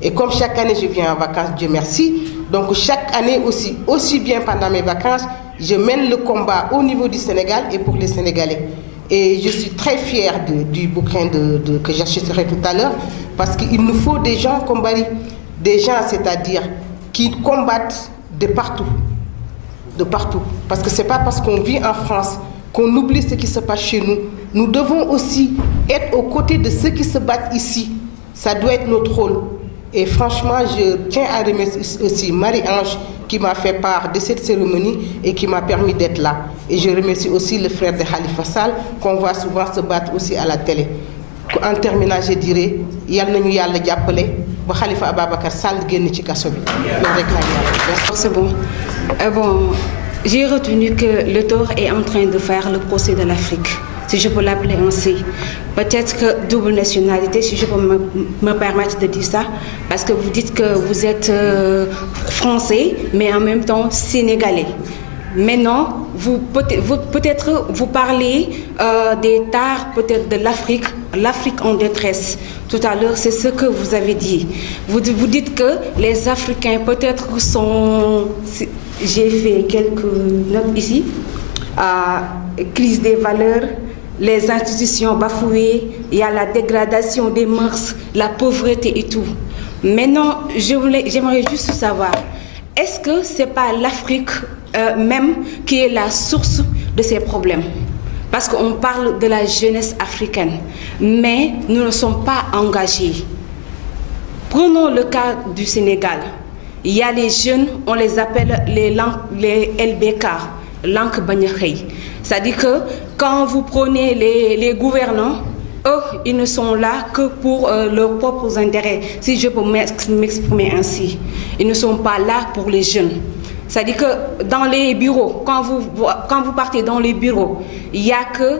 Et comme chaque année, je viens en vacances, Dieu merci, donc chaque année aussi bien pendant mes vacances, je mène le combat au niveau du Sénégal et pour les Sénégalais. Et je suis très fière du bouquin que j'achèterai tout à l'heure, parce qu'il nous faut des gens comme Barry, des gens, c'est-à-dire qui combattent de partout. De partout. Parce que ce n'est pas parce qu'on vit en France qu'on oublie ce qui se passe chez nous. Nous devons aussi être aux côtés de ceux qui se battent ici. Ça doit être notre rôle. Et franchement, je tiens à remercier aussi Marie-Ange qui m'a fait part de cette cérémonie et qui m'a permis d'être là. Et je remercie aussi le frère de Khalifa Sall qu'on voit souvent se battre aussi à la télé. En terminant, je dirais, yal nañu yalla jappalé ba Khalifa Ababacar Sall génn ci kasso bi. C'est bon. Bon, j'ai retenu que l'auteur est en train de faire le procès de l'Afrique, si je peux l'appeler ainsi. Peut-être que double nationalité, si je peux me permettre de dire ça, parce que vous dites que vous êtes français, mais en même temps sénégalais. Maintenant, peut-être vous parlez des tares peut-être de l'Afrique, l'Afrique en détresse. Tout à l'heure, c'est ce que vous avez dit. Vous dites que les Africains peut-être sont... J'ai fait quelques notes ici. Crise des valeurs, les institutions bafouées, il y a la dégradation des mœurs, la pauvreté et tout. Maintenant, j'aimerais juste savoir, est-ce que ce n'est pas l'Afrique même qui est la source de ces problèmes? Parce qu'on parle de la jeunesse africaine, mais nous ne sommes pas engagés. Prenons le cas du Sénégal. Il y a les jeunes, on les appelle les LBK, Lank Banyakhay. C'est-à-dire que quand vous prenez les gouvernants, eux, ils ne sont là que pour leurs propres intérêts, si je peux m'exprimer ainsi. Ils ne sont pas là pour les jeunes. C'est-à-dire que dans les bureaux, quand vous partez dans les bureaux, il n'y a que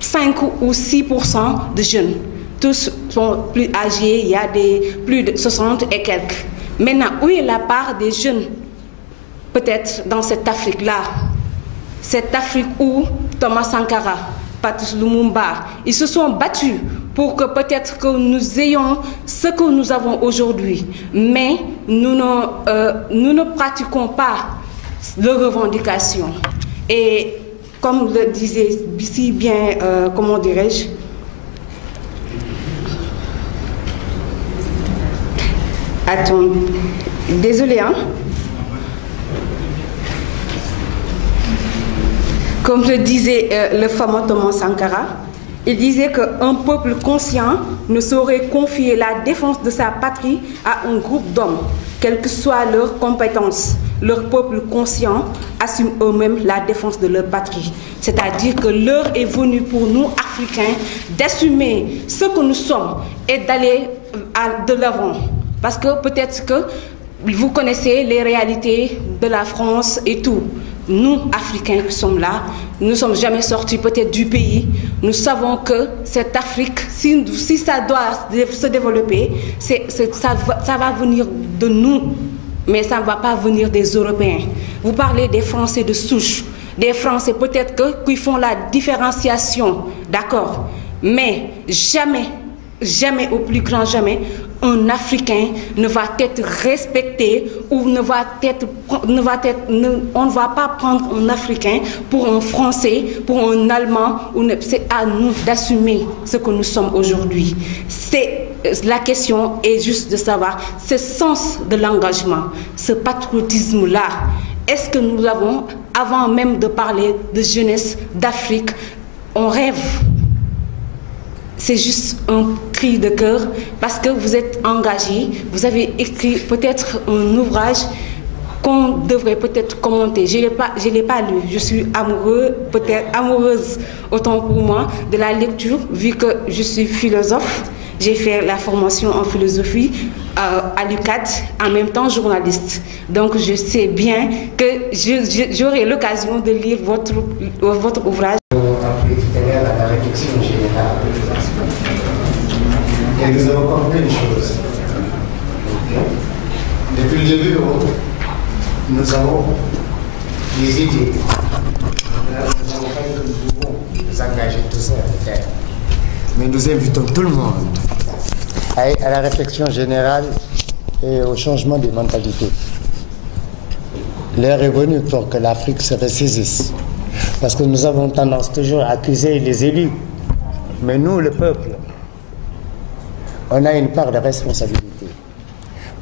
5 ou 6% de jeunes. Tous sont plus âgés, il y a plus de 60 et quelques. Maintenant, où est la part des jeunes? Peut-être dans cette Afrique-là. Cette Afrique où Thomas Sankara, Patrice Lumumba, ils se sont battus pour que peut-être que nous ayons ce que nous avons aujourd'hui. Mais nous ne pratiquons pas leurs revendications. Et comme le disait si bien, comment dirais-je, attends, désolé, hein. Comme le disait le fameux Thomas Sankara, il disait qu'un peuple conscient ne saurait confier la défense de sa patrie à un groupe d'hommes, quelles que soient leurs compétences. Leur peuple conscient assume eux-mêmes la défense de leur patrie. C'est-à-dire que l'heure est venue pour nous, Africains, d'assumer ce que nous sommes et d'aller de l'avant. Parce que peut-être que vous connaissez les réalités de la France et tout. Nous, Africains qui sommes là, nous ne sommes jamais sortis peut-être du pays. Nous savons que cette Afrique, si ça doit se développer, ça va venir de nous, mais ça ne va pas venir des Européens. Vous parlez des Français de souche, des Français peut-être qui font la différenciation, d'accord, mais jamais, jamais, au plus grand jamais, un Africain ne va être respecté ou on ne va pas prendre un Africain pour un Français, pour un Allemand. C'est à nous d'assumer ce que nous sommes aujourd'hui. La question est juste de savoir ce sens de l'engagement, ce patriotisme-là. Est-ce que nous avons, avant même de parler de jeunesse, d'Afrique, on rêve? C'est juste un cri de cœur parce que vous êtes engagé, vous avez écrit peut-être un ouvrage qu'on devrait peut-être commenter. Je ne l'ai pas lu, je suis amoureuse, autant pour moi, de la lecture, vu que je suis philosophe. j'ai fait la formation en philosophie à l'UCAD, en même temps journaliste. Donc je sais bien que j'aurai l'occasion de lire votre ouvrage. Après tout à l'heure, la réflexion générale. Et nous avons compris une chose. Depuis le début, nous avons des idées. Nous avons fait que nous pouvons nous engager tous à le faire. Mais nous invitons tout le monde à la réflexion générale et au changement des mentalités. L'heure est venue pour que l'Afrique se ressaisisse. Parce que nous avons tendance toujours à accuser les élus. Mais nous, le peuple, on a une part de responsabilité.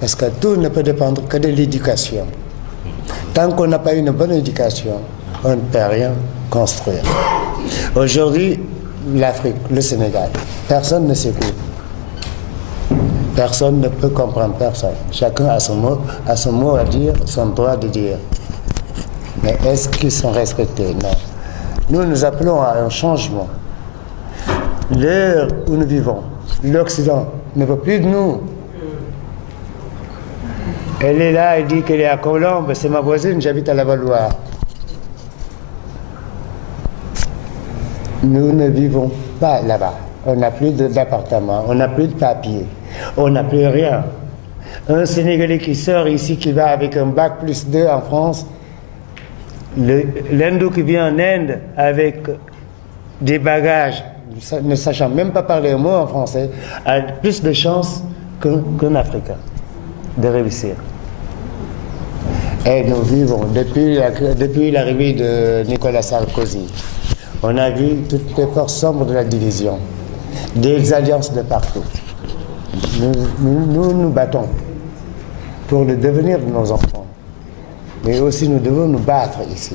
Parce que tout ne peut dépendre que de l'éducation. Tant qu'on n'a pas une bonne éducation, on ne peut rien construire. Aujourd'hui, l'Afrique, le Sénégal, personne ne s'écoute. Personne ne peut comprendre personne. Chacun a son mot à dire, son droit de dire. Mais est-ce qu'ils sont respectés? Non. Nous, nous appelons à un changement. L'heure où nous vivons, l'Occident ne veut plus de nous. Elle est là, elle dit qu'elle est à Colombe, c'est ma voisine, j'habite à la Valois. Nous ne vivons pas là-bas. On n'a plus d'appartement, on n'a plus de papier, on n'a plus rien. Un Sénégalais qui sort ici, qui va avec un bac plus 2 en France, l'Indo qui vient en Inde avec des bagages, ne sachant même pas parler un mot en français, a plus de chances qu'un Africain de réussir. Et nous vivons, depuis l'arrivée de Nicolas Sarkozy, on a vu toutes les forces sombres de la division, des alliances de partout. Nous nous battons pour le devenir de nos enfants. Mais aussi nous devons nous battre ici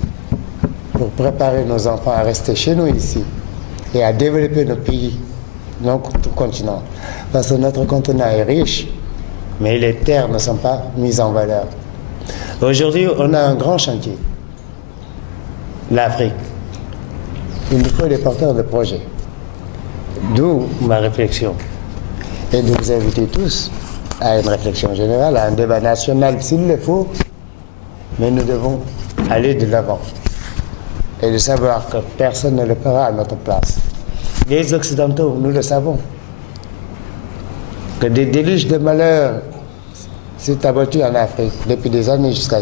pour préparer nos enfants à rester chez nous ici et à développer nos pays, notre continent. Parce que notre continent est riche, mais les terres ne sont pas mises en valeur. Aujourd'hui, on a un grand chantier, l'Afrique. Il nous faut des porteurs de projets. D'où ma réflexion. Et de vous inviter tous à une réflexion générale, à un débat national s'il le faut, mais nous devons aller de l'avant. Et de savoir que personne ne le fera à notre place. Les Occidentaux, nous le savons, que des déluges de malheur s'est abattu en Afrique depuis des années jusqu'à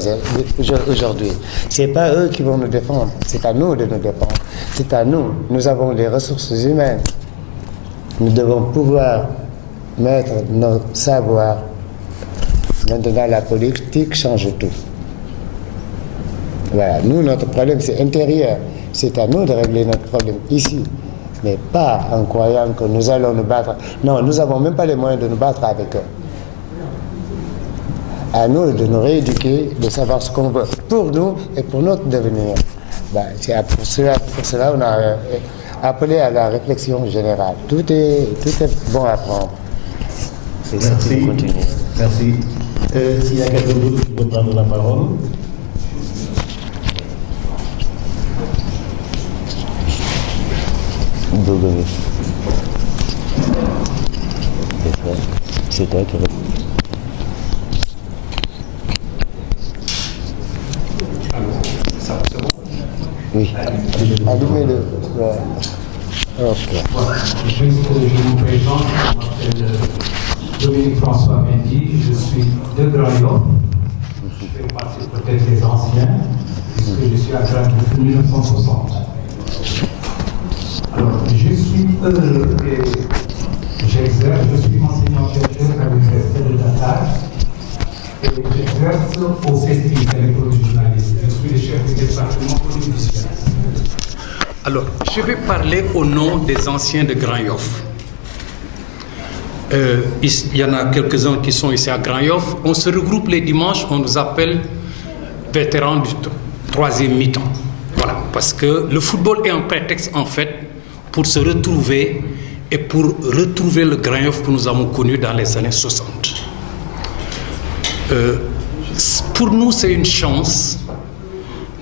aujourd'hui. Ce n'est pas eux qui vont nous défendre, c'est à nous de nous défendre. C'est à nous. Nous avons les ressources humaines. Nous devons pouvoir mettre nos savoirs. Maintenant, la politique change tout. Voilà. Nous, notre problème, c'est intérieur. C'est à nous de régler notre problème ici. Mais pas en croyant que nous allons nous battre. Non, nous n'avons même pas les moyens de nous battre avec eux. À nous de nous rééduquer, de savoir ce qu'on veut pour nous et pour notre devenir. C'est pour cela qu'on a appelé à la réflexion générale. Tout est bon à prendre. C'est ça qui va continuer. Merci. S'il y a quelqu'un d'autre qui veut prendre la parole. C'est toi qui réponds. Oui. Allumez-le. Ok. Voilà. Je vous présente, je m'appelle Dominique François Mendy, je suis de Grand-Yoff. Je fais partie peut-être des anciens, puisque je suis à Grand depuis 1960. Alors, je suis heureux et j'exerce, je suis enseignant-chercheur à l'Université de Dakar et j'exerce au CESTI, École de journalisme. Je suis le chef du département politicien. Alors, je vais parler au nom des anciens de Grand-Yoff. Il y en a quelques-uns qui sont ici à Grand-Yoff. On se regroupe les dimanches, on nous appelle vétérans du troisième mi-temps. Voilà, parce que le football est un prétexte en fait pour se retrouver et pour retrouver le Grand-Yoff que nous avons connu dans les années 60. Pour nous, c'est une chance,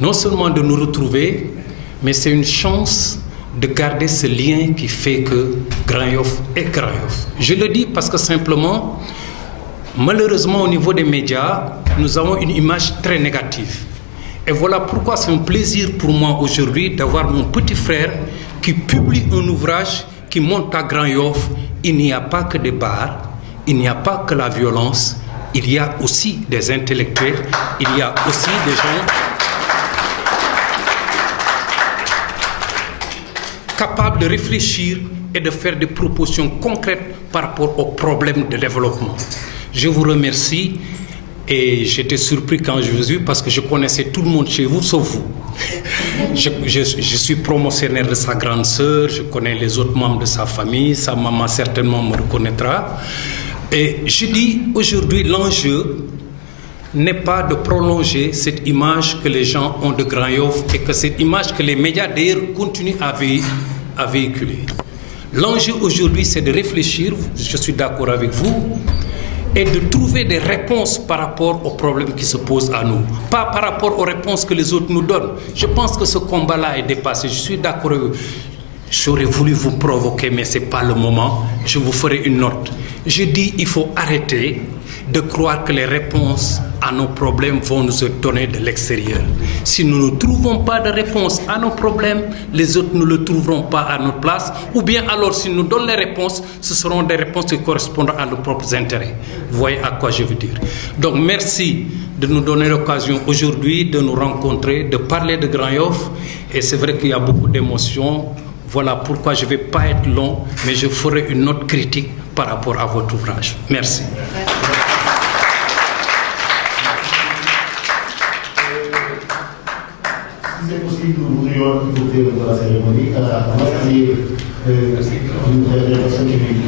non seulement de nous retrouver, mais c'est une chance de garder ce lien qui fait que Grand Yoff est Grand Yoff. Je le dis parce que simplement, malheureusement au niveau des médias, nous avons une image très négative. Et voilà pourquoi c'est un plaisir pour moi aujourd'hui d'avoir mon petit frère qui publie un ouvrage qui montre à Grand Yoff, il n'y a pas que des bars, il n'y a pas que la violence, il y a aussi des intellectuels, il y a aussi des gens capables de réfléchir et de faire des propositions concrètes par rapport aux problèmes de développement. Je vous remercie et j'étais surpris quand je vous ai vu parce que je connaissais tout le monde chez vous sauf vous. Je suis promotionnaire de sa grande sœur, je connais les autres membres de sa famille, sa maman certainement me reconnaîtra. Et je dis aujourd'hui l'enjeu n'est pas de prolonger cette image que les gens ont de Grand Yoff et que cette image que les médias d'ailleurs continuent à véhiculer. L'enjeu aujourd'hui c'est de réfléchir, je suis d'accord avec vous, et de trouver des réponses par rapport aux problèmes qui se posent à nous. Pas par rapport aux réponses que les autres nous donnent. Je pense que ce combat-là est dépassé. Je suis d'accord avec vous. J'aurais voulu vous provoquer, mais ce n'est pas le moment. Je vous ferai une note. Je dis il faut arrêter de croire que les réponses à nos problèmes vont nous être données de l'extérieur. Si nous ne trouvons pas de réponse à nos problèmes, les autres ne le trouveront pas à notre place. Ou bien alors, s'ils nous donnent les réponses, ce seront des réponses qui correspondent à nos propres intérêts. Vous voyez à quoi je veux dire. Donc, merci de nous donner l'occasion aujourd'hui de nous rencontrer, de parler de Grand Yoff. Et c'est vrai qu'il y a beaucoup d'émotions. Voilà pourquoi je ne vais pas être long, mais je ferai une note critique par rapport à votre ouvrage. Merci. Si c'est possible, nous voudrions écouter la cérémonie. Moi, une intervention publique.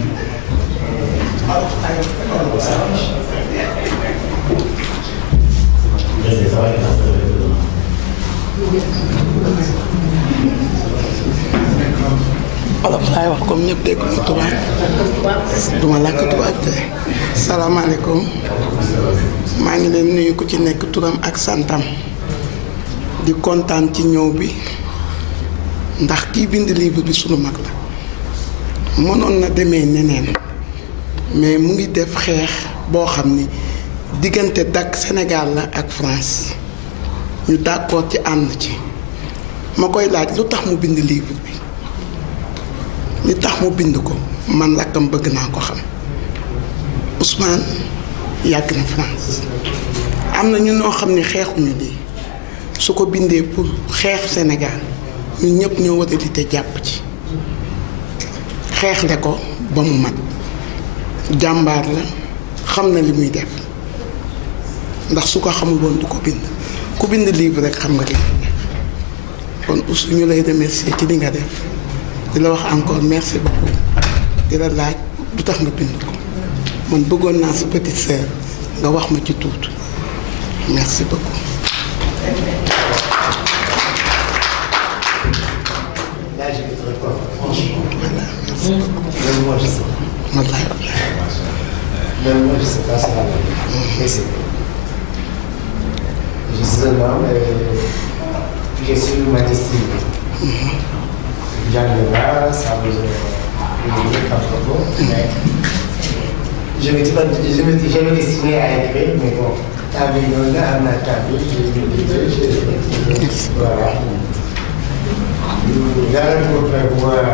Olof laay wax comme ñëpp dégg ñu tubaab duma làkk tubaab te salaamaaleykum maa ngi leen nuyu ku ci nekk turam ak santam di kontaan ci ñëw bi ndax kii bind livre bi sunu mag la mënoon na demee neneen mais mu ngi def xeex boo xam ni diggante dak Sénégal la ak France ñu d'accord ci ànd ci ma koy laaj lu tax mu bind livre bi li tax mu bind ko man lakkam bëgg naa ko xam Ousmane yàgg na France am na ñu noo xam ne xeexuñu lii su ko bindee pour xeex Sénégal ñun ñëpp ñoo war a di te jàpp ci xeexle ko ba mu mat jàmbaar la xam na li muy def ndax su ko xamul woon du ko bind ku bind livre rek xam nga li muy def kon Oussou ñu lay remercier ci li nga def di la wax encore merci beaucoup di la laaj du tax nga bind ko man bëggoon naa sa petite sœur nga wax ma ci tuuti merci beaucoup. Là, je vais te répondre franchement. Voilà, merci. Même moi, je sais pas. Wallaay. Même moi, je sais pas ce qu'on va dire. Mais c'est bon. Je suis un homme, j'ai su ma destinée. J'arriverai, ça vous dire pas trop, mais je me destinais à écrire, mais bon, avec le gars, on a tapé, voilà. Nous allons prévoir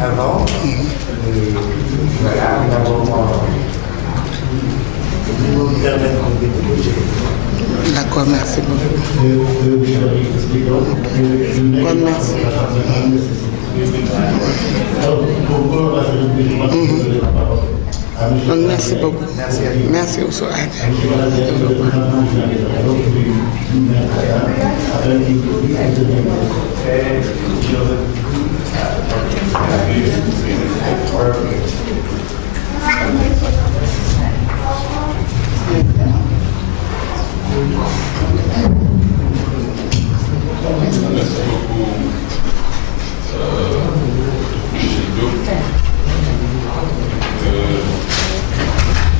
avant, voilà, d'abord, nous permettre de bouger. D'accord, merci beaucoup. Bon, merci. Merci beaucoup. Merci Oussou Aïda.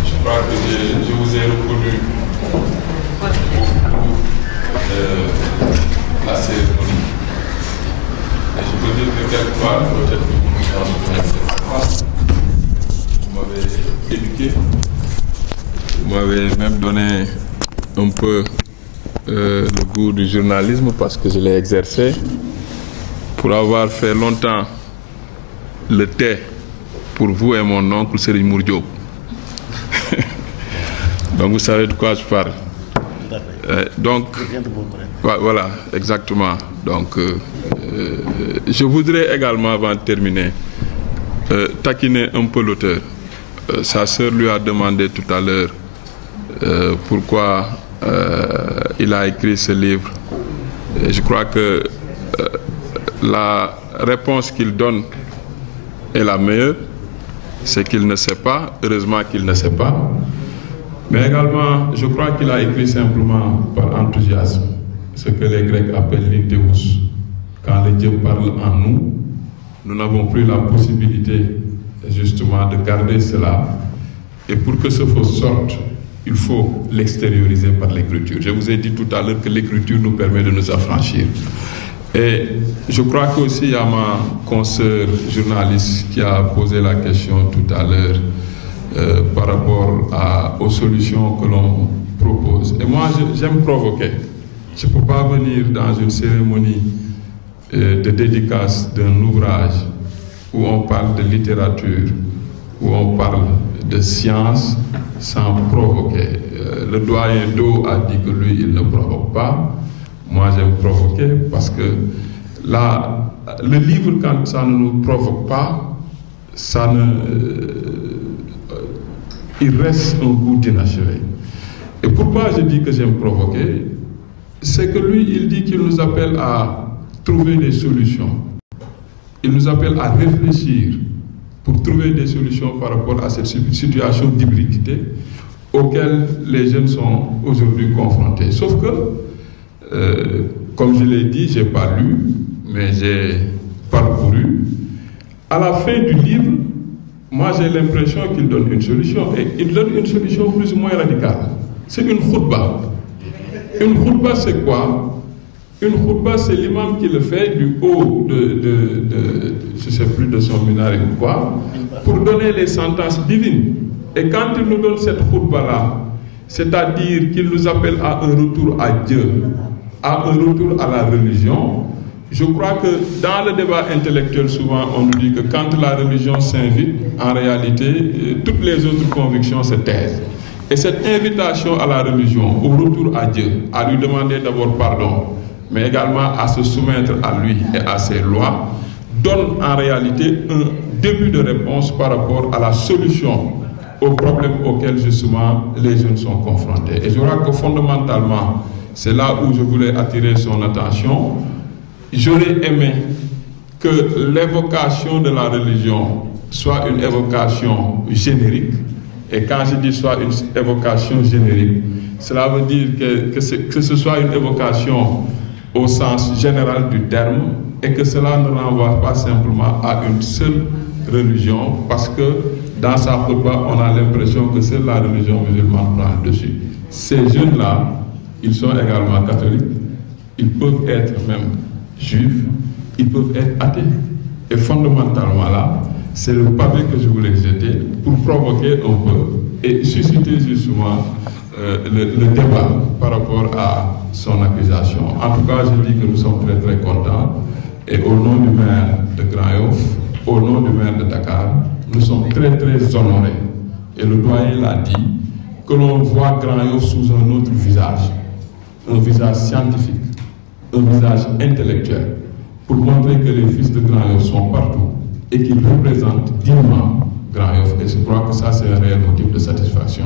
Je crois que je vous ai reconnu la cérémonie. Et je peux dire que quelque part, peu le goût du journalisme parce que je l'ai exercé. Pour avoir fait longtemps le thé pour vous et mon oncle Serigne Mour Diop. Donc vous savez de quoi je parle. Donc voilà, exactement. Donc je voudrais également, avant de terminer, taquiner un peu l'auteur. Sa sœur lui a demandé tout à l'heure pourquoi il a écrit ce livre. Et je crois que la réponse qu'il donne est la meilleure, c'est qu'il ne sait pas, heureusement qu'il ne sait pas. Mais également, je crois qu'il a écrit simplement par enthousiasme, ce que les Grecs appellent l'inthéos. Quand les dieux parlent en nous, nous n'avons plus la possibilité justement de garder cela. Et pour que ce faux sorte, il faut l'extérioriser par l'écriture. Je vous ai dit tout à l'heure que l'écriture nous permet de nous affranchir. Et je crois qu'aussi il y a ma consoeur journaliste qui a posé la question tout à l'heure par rapport aux solutions que l'on propose. Et moi, j'aime provoquer. Je ne peux pas venir dans une cérémonie de dédicace d'un ouvrage où on parle de littérature, où on parle de science, sans provoquer. Le doyen d'eau a dit que lui, il ne provoque pas. Moi, j'aime provoquer parce que le livre, quand ça ne nous provoque pas, il reste un goût d'inachevé. Et pourquoi je dis que j'aime provoquer? C'est que lui, il dit qu'il nous appelle à trouver des solutions. Il nous appelle à réfléchir pour trouver des solutions par rapport à cette situation d'hybridité auxquelles les jeunes sont aujourd'hui confrontés. Sauf que, comme je l'ai dit, je n'ai pas lu, mais j'ai parcouru. À la fin du livre, moi j'ai l'impression qu'il donne une solution, et il donne une solution plus ou moins radicale. C'est une khutba. Une khutba, c'est quoi? Une khutba, c'est l'imam qui le fait du haut je ne sais plus de son minaret ou quoi, pour donner les sentences divines. Et quand il nous donne cette khutba-là, c'est-à-dire qu'il nous appelle à un retour à Dieu, à un retour à la religion, je crois que dans le débat intellectuel, souvent on nous dit que quand la religion s'invite, en réalité, toutes les autres convictions se taisent. Et cette invitation à la religion, au retour à Dieu, à lui demander d'abord pardon, mais également à se soumettre à lui et à ses lois, donne en réalité un début de réponse par rapport à la solution aux problèmes auxquels justement les jeunes sont confrontés. Et je crois que fondamentalement, c'est là où je voulais attirer son attention. J'aurais aimé que l'évocation de la religion soit une évocation générique. Et quand je dis soit une évocation générique, cela veut dire que ce soit une évocation au sens général du terme et que cela ne renvoie pas simplement à une seule religion, parce que dans sa khutba, on a l'impression que seule la religion musulmane prend le dessus. Ces jeunes-là, ils sont également catholiques, ils peuvent être même juifs, ils peuvent être athées. Et fondamentalement là, c'est le pavé que je voulais jeter pour provoquer un peu et susciter justement le débat par rapport à son accusation. En tout cas, je dis que nous sommes très très contents, et au nom du maire de Grand-Yoff, au nom du maire de Dakar, nous sommes très très honorés. Et le doyen l'a dit, que l'on voit Grand-Yoff sous un autre visage, un visage scientifique, un visage intellectuel, pour montrer que les fils de Grand-Yoff sont partout et qu'ils représentent dignement Grand-Yoff. Et je crois que ça, c'est un réel motif de satisfaction.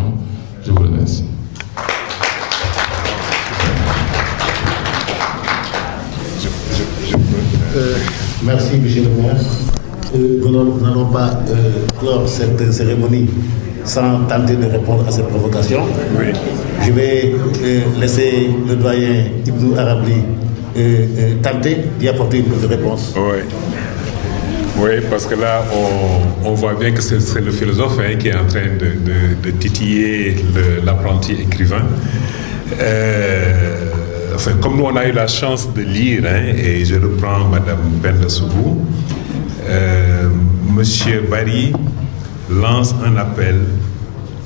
Je vous remercie. Merci, monsieur le maire. Nous n'allons pas clore cette cérémonie sans tenter de répondre à cette provocation. Oui. Je vais laisser le doyen Ibnou Arabli tenter d'y apporter une petite réponse. Oui. Oui, parce que là, on voit bien que c'est le philosophe qui est en train de titiller l'apprenti écrivain. Enfin, comme nous, on a eu la chance de lire, et je reprends Madame Penda Soubou, Monsieur Barry lance un appel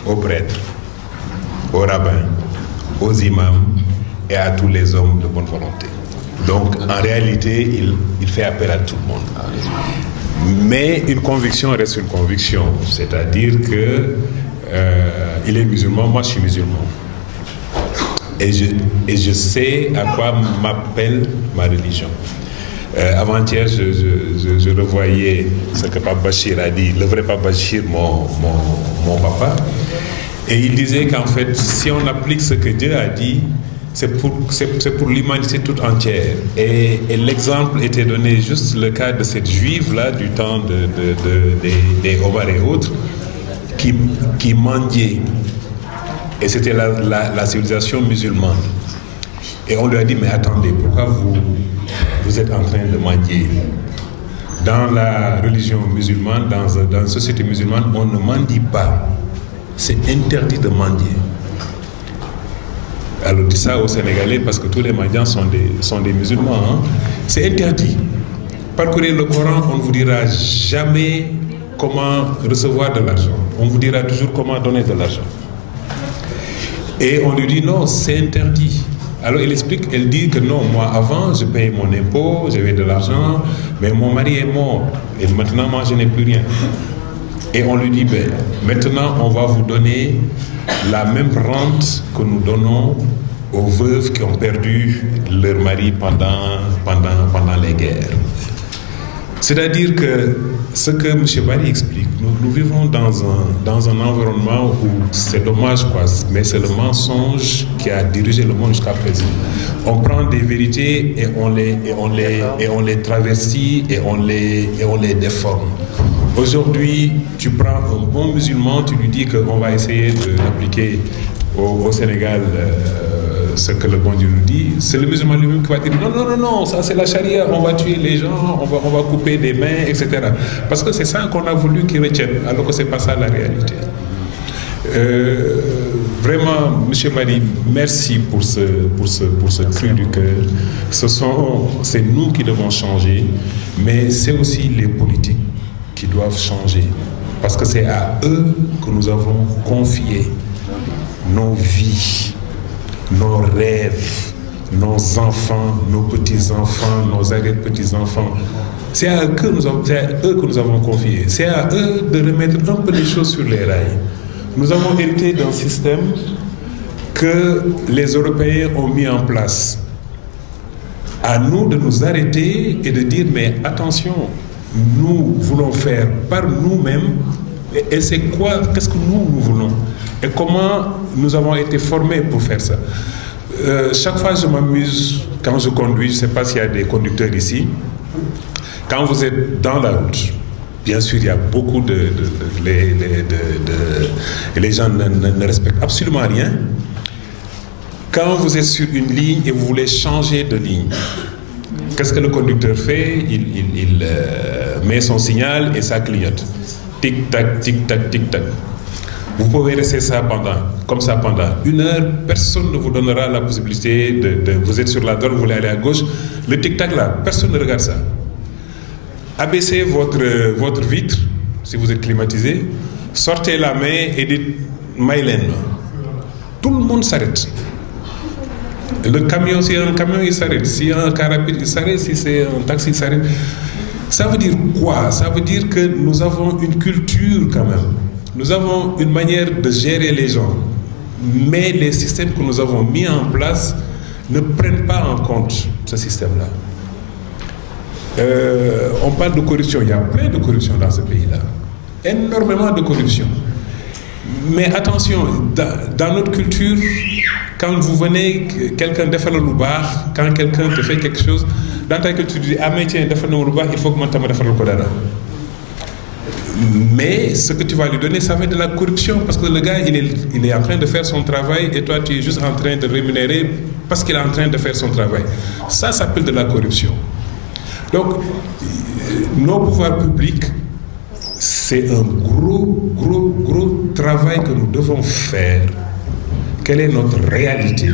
aux prêtres, aux rabbins, aux imams et à tous les hommes de bonne volonté. Donc, en réalité, il fait appel à tout le monde. Mais une conviction reste une conviction, c'est-à-dire que il est musulman, moi je suis musulman. Et je sais à quoi m'appelle ma religion. Avant-hier, je revoyais ce que Pape Bachir a dit, le vrai Pape Bachir, mon papa. Et il disait qu'en fait, si on applique ce que Dieu a dit, c'est pour l'humanité toute entière. Et l'exemple était donné juste le cas de cette juive-là, du temps des Omar et autres, qui mendiait. Et c'était la civilisation musulmane. Et on lui a dit, mais attendez, pourquoi vous êtes en train de mendier? Dans la religion musulmane, dans une société musulmane, on ne mendie pas. C'est interdit de mendier. Alors, on dit ça aux Sénégalais parce que tous les mendiants sont des musulmans. Hein? C'est interdit. Parcourir le Coran, on ne vous dira jamais comment recevoir de l'argent. On vous dira toujours comment donner de l'argent. Et on lui dit non, c'est interdit. Alors elle dit que non, moi avant, je payais mon impôt, j'avais de l'argent, mais mon mari est mort. Et maintenant, moi, je n'ai plus rien. Et on lui dit, ben, maintenant, on va vous donner la même rente que nous donnons aux veuves qui ont perdu leur mari pendant les guerres. C'est-à-dire que ce que M. Barry explique, nous vivons dans un environnement où c'est dommage, quoi, mais c'est le mensonge qui a dirigé le monde jusqu'à présent. On prend des vérités et on les traversit et on les déforme. Aujourd'hui, tu prends un bon musulman, tu lui dis qu'on va essayer d'appliquer au Sénégal ce que le bon Dieu nous dit. C'est le musulman lui-même qui va dire non, ça c'est la charia, on va tuer les gens, on va couper des mains, etc. Parce que c'est ça qu'on a voulu qu'ils retiennent, alors que c'est pas ça la réalité. Vraiment, M. Barry, merci pour ce cri du cœur. C'est nous qui devons changer, mais c'est aussi les politiques qui doivent changer. Parce que c'est à eux que nous avons confié nos vies, nos rêves, nos enfants, nos petits-enfants, nos arrière-petits-enfants. C'est à eux que nous avons confié. C'est à eux de remettre un peu les choses sur les rails. Nous avons hérité d'un système que les Européens ont mis en place. À nous de nous arrêter et de dire, mais attention, nous voulons faire par nous-mêmes, et c'est quoi, qu'est-ce que nous voulons, et comment nous avons été formés pour faire ça. Chaque fois je m'amuse quand je conduis, je ne sais pas s'il y a des conducteurs ici, quand vous êtes dans la route, bien sûr il y a beaucoup les gens ne respectent absolument rien. Quand vous êtes sur une ligne et vous voulez changer de ligne, qu'est-ce que le conducteur fait? Il met son signal et ça clignote. Tic-tac, tic-tac, tic-tac. Vous pouvez rester comme ça pendant 1 heure. Personne ne vous donnera la possibilité vous êtes sur la droite, vous voulez aller à gauche. Le tic-tac là, personne ne regarde ça. Abaissez votre vitre, si vous êtes climatisé. Sortez la main et dites « Maïlen ». Tout le monde s'arrête. Le camion, si un camion, il s'arrête. Si un car rapide, il s'arrête. Si c'est un taxi, il s'arrête. Ça veut dire quoi? Ça veut dire que nous avons une culture quand même. Nous avons une manière de gérer les gens. Mais les systèmes que nous avons mis en place ne prennent pas en compte ce système-là. On parle de corruption. Il y a plein de corruption dans ce pays-là. Énormément de corruption. Mais attention, dans notre culture, quand vous venez, quelqu'un fait le loubar, quand quelqu'un te fait quelque chose, dans ta culture, tu dis, ah mais tiens, il faut que moi je fasse le kodara. Mais ce que tu vas lui donner, ça va être de la corruption, parce que le gars, il est en train de faire son travail et toi, tu es juste en train de rémunérer parce qu'il est en train de faire son travail. Ça s'appelle de la corruption. Donc, nos pouvoirs publics, c'est un gros travail que nous devons faire. Quelle est notre réalité?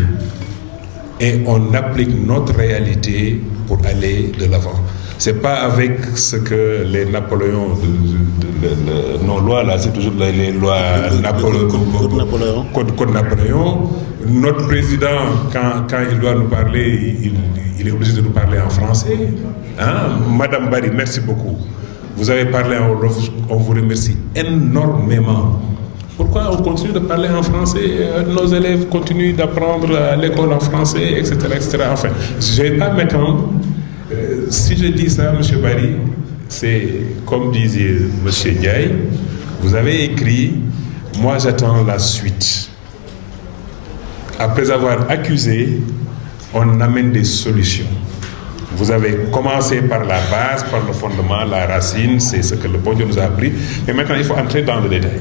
Et on applique notre réalité pour aller de l'avant. C'est pas avec ce que les Napoléons, nos lois là, c'est toujours les lois Code Napoléon, notre président, quand il doit nous parler, il est obligé de nous parler en français. Hein? Madame Barry, merci beaucoup. Vous avez parlé en Wolof, on vous remercie énormément. Pourquoi on continue de parler en français? Nos élèves continuent d'apprendre à l'école en français, etc. etc. Enfin, je ne vais pas m'étendre. Si je dis ça, M. Barry, c'est comme disait M. Ndiaye, vous avez écrit « Moi j'attends la suite ». Après avoir accusé, on amène des solutions. Vous avez commencé par la base, par le fondement, la racine, c'est ce que le bon Dieu nous a appris. Mais maintenant, il faut entrer dans le détail.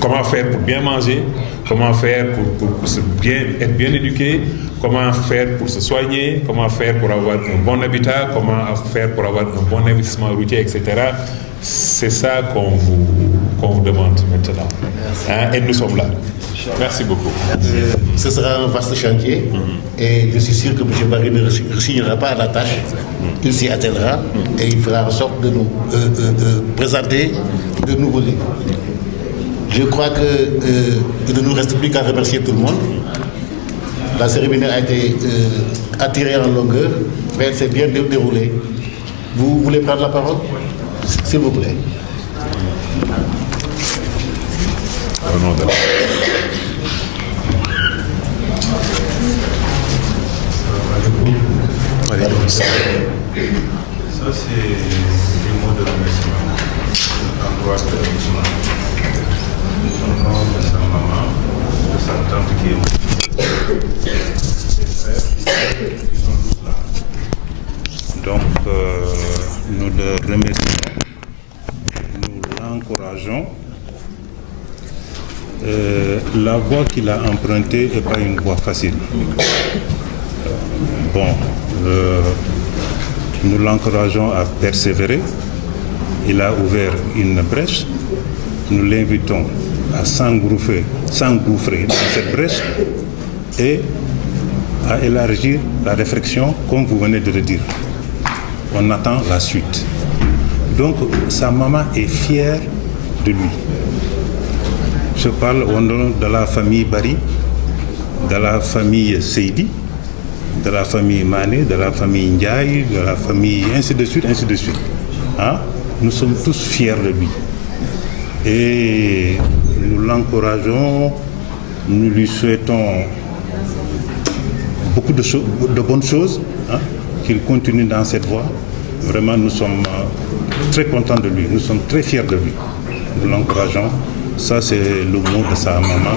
Comment faire pour bien manger? Comment faire pour être bien éduqué? Comment faire pour se soigner? Comment faire pour avoir un bon habitat? Comment faire pour avoir un bon investissement routier, etc. C'est ça qu'on vous demande maintenant. Hein? Et nous sommes là. Merci beaucoup. Ce sera un vaste chantier et je suis sûr que M. Barry ne rechignera pas à la tâche. Il s'y atteindra et il fera en sorte de nous présenter de nouveaux livres. Je crois qu'il ne nous reste plus qu'à remercier tout le monde. La cérémonie a été attirée en longueur, mais elle s'est bien déroulée. Vous voulez prendre la parole? S'il vous plaît. Au nom de la... Ça, c'est du mot de remerciement. Endroit de remerciement. Son nom, de sa maman, de sa tante qui est ses frères qui sont tous là. Donc, nous le remercions, nous l'encourageons. La voie qu'il a empruntée n'est pas une voie facile. Nous l'encourageons à persévérer. Il a ouvert une brèche. Nous l'invitons à s'engouffrer dans cette brèche et à élargir la réflexion, comme vous venez de le dire. On attend la suite. Donc, sa maman est fière de lui. Je parle au nom de la famille Barry, de la famille Seydi, de la famille Mané, de la famille Ndiaye, de la famille ainsi de suite, ainsi de suite. Hein? Nous sommes tous fiers de lui. Et nous l'encourageons, nous lui souhaitons beaucoup de bonnes choses, hein? Qu'il continue dans cette voie. Vraiment, nous sommes très contents de lui, nous sommes très fiers de lui. Nous l'encourageons. Ça, c'est le mot de sa maman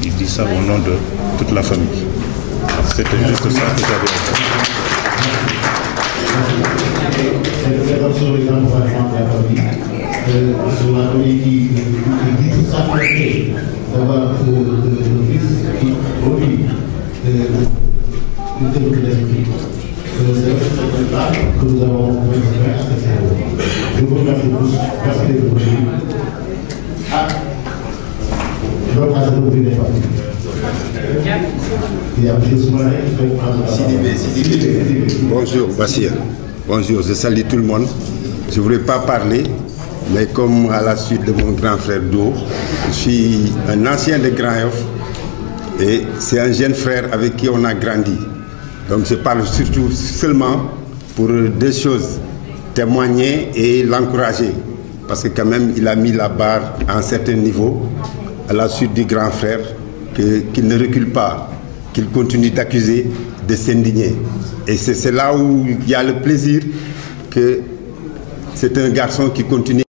qui dit ça au nom de toute la famille. C'était juste ça que j'avais à dire. Sur les encouragements de la famille, sur la famille qui dit tout ça d'avoir le fils qui profite du développement de l'esprit. C'est là que nous avons fait à cette cérémonie. Je vous remercie tous. Merci d'être venus. Donc, à cette n'est pas. Bonjour, Bassir. Bonjour, je salue tout le monde. Je ne voulais pas parler, mais comme à la suite de mon grand frère Do, je suis un ancien de Grand Yoff et c'est un jeune frère avec qui on a grandi. Donc je parle surtout seulement pour deux choses, témoigner et l'encourager. Parce que quand même, il a mis la barre à un certain niveau, à la suite du grand frère, qu'il ne recule pas, qu'il continue d'accuser, de s'indigner. Et c'est là où il y a le plaisir que c'est un garçon qui continue